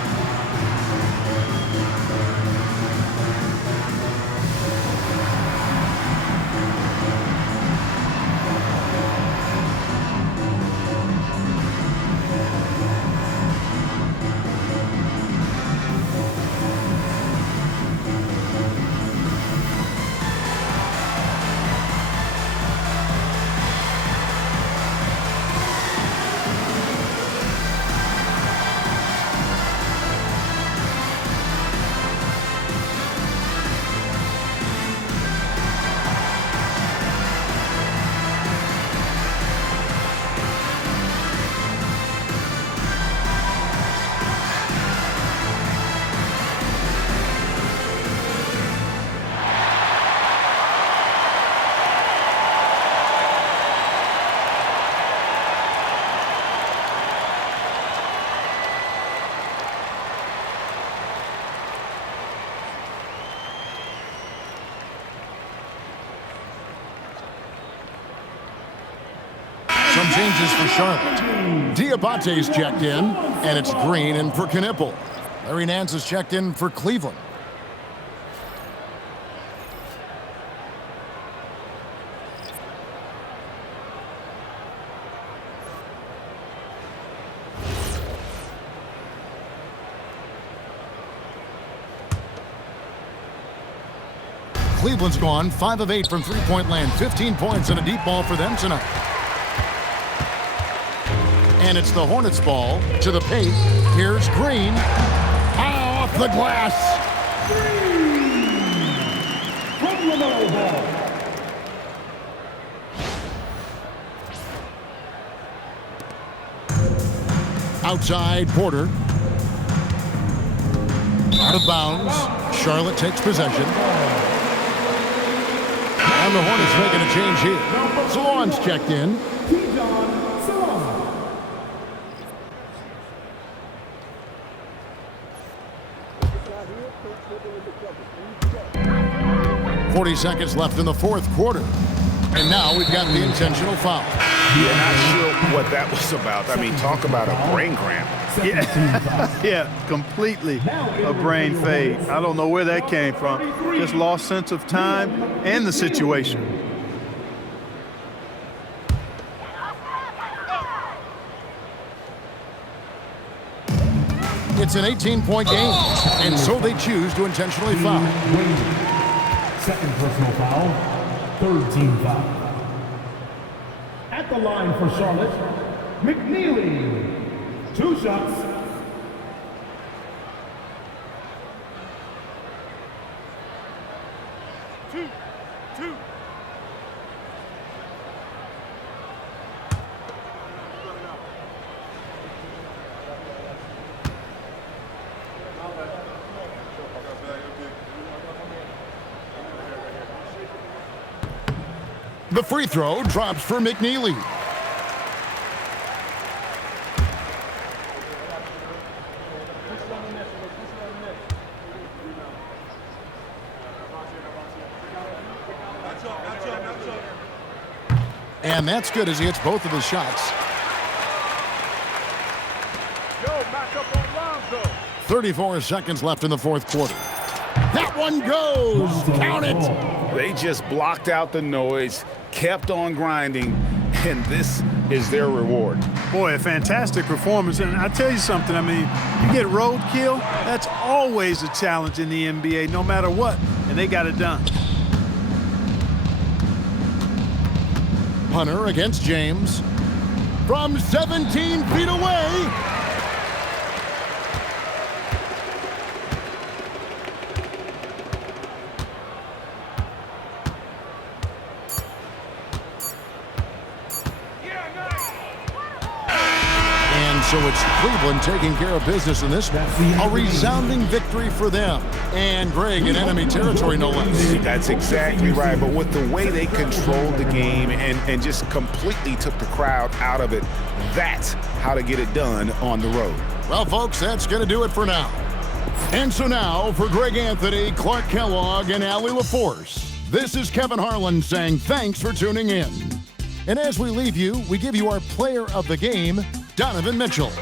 Some changes for Charlotte. Diabate's checked in, and it's Green in for Knueppel. Larry Nance is checked in for Cleveland. Cleveland's gone 5 of 8 from three-point land. 15 points and a deep ball for them tonight. And it's the Hornets ball to the paint. Here's Green. Off the glass. From LaMelo Ball. Outside, Porter. Out of bounds. Charlotte takes possession. And the Hornets making a change here. Salon's checked in. 40 seconds left in the fourth quarter. And now we've got the intentional foul. Yeah, not sure what that was about. I mean, talk about a brain cramp. Yeah, completely a brain fade. I don't know where that came from. Just lost sense of time and the situation. It's an 18-point game, and so they choose to intentionally foul. Second personal foul. third team foul. At the line for Charlotte, McNeely. 2 shots. Two. The free throw drops for McNeely. And that's good as he hits both of his shots. 34 seconds left in the fourth quarter. That one goes. Count it. They just blocked out the noise, kept on grinding, and this is their reward. Boy, a fantastic performance. And I tell you something, I mean, you get roadkill, that's always a challenge in the NBA, no matter what, and they got it done. Hunter against James. From 17 feet away. So it's Cleveland taking care of business in this one. A resounding victory for them. And Greg in enemy territory, no less. That's exactly right. But with the way they controlled the game and just completely took the crowd out of it, that's how to get it done on the road. Well, folks, that's going to do it for now. And so now, for Greg Anthony, Clark Kellogg, and Allie LaForce, this is Kevin Harlan saying thanks for tuning in. And as we leave you, we give you our player of the game, Donovan Mitchell.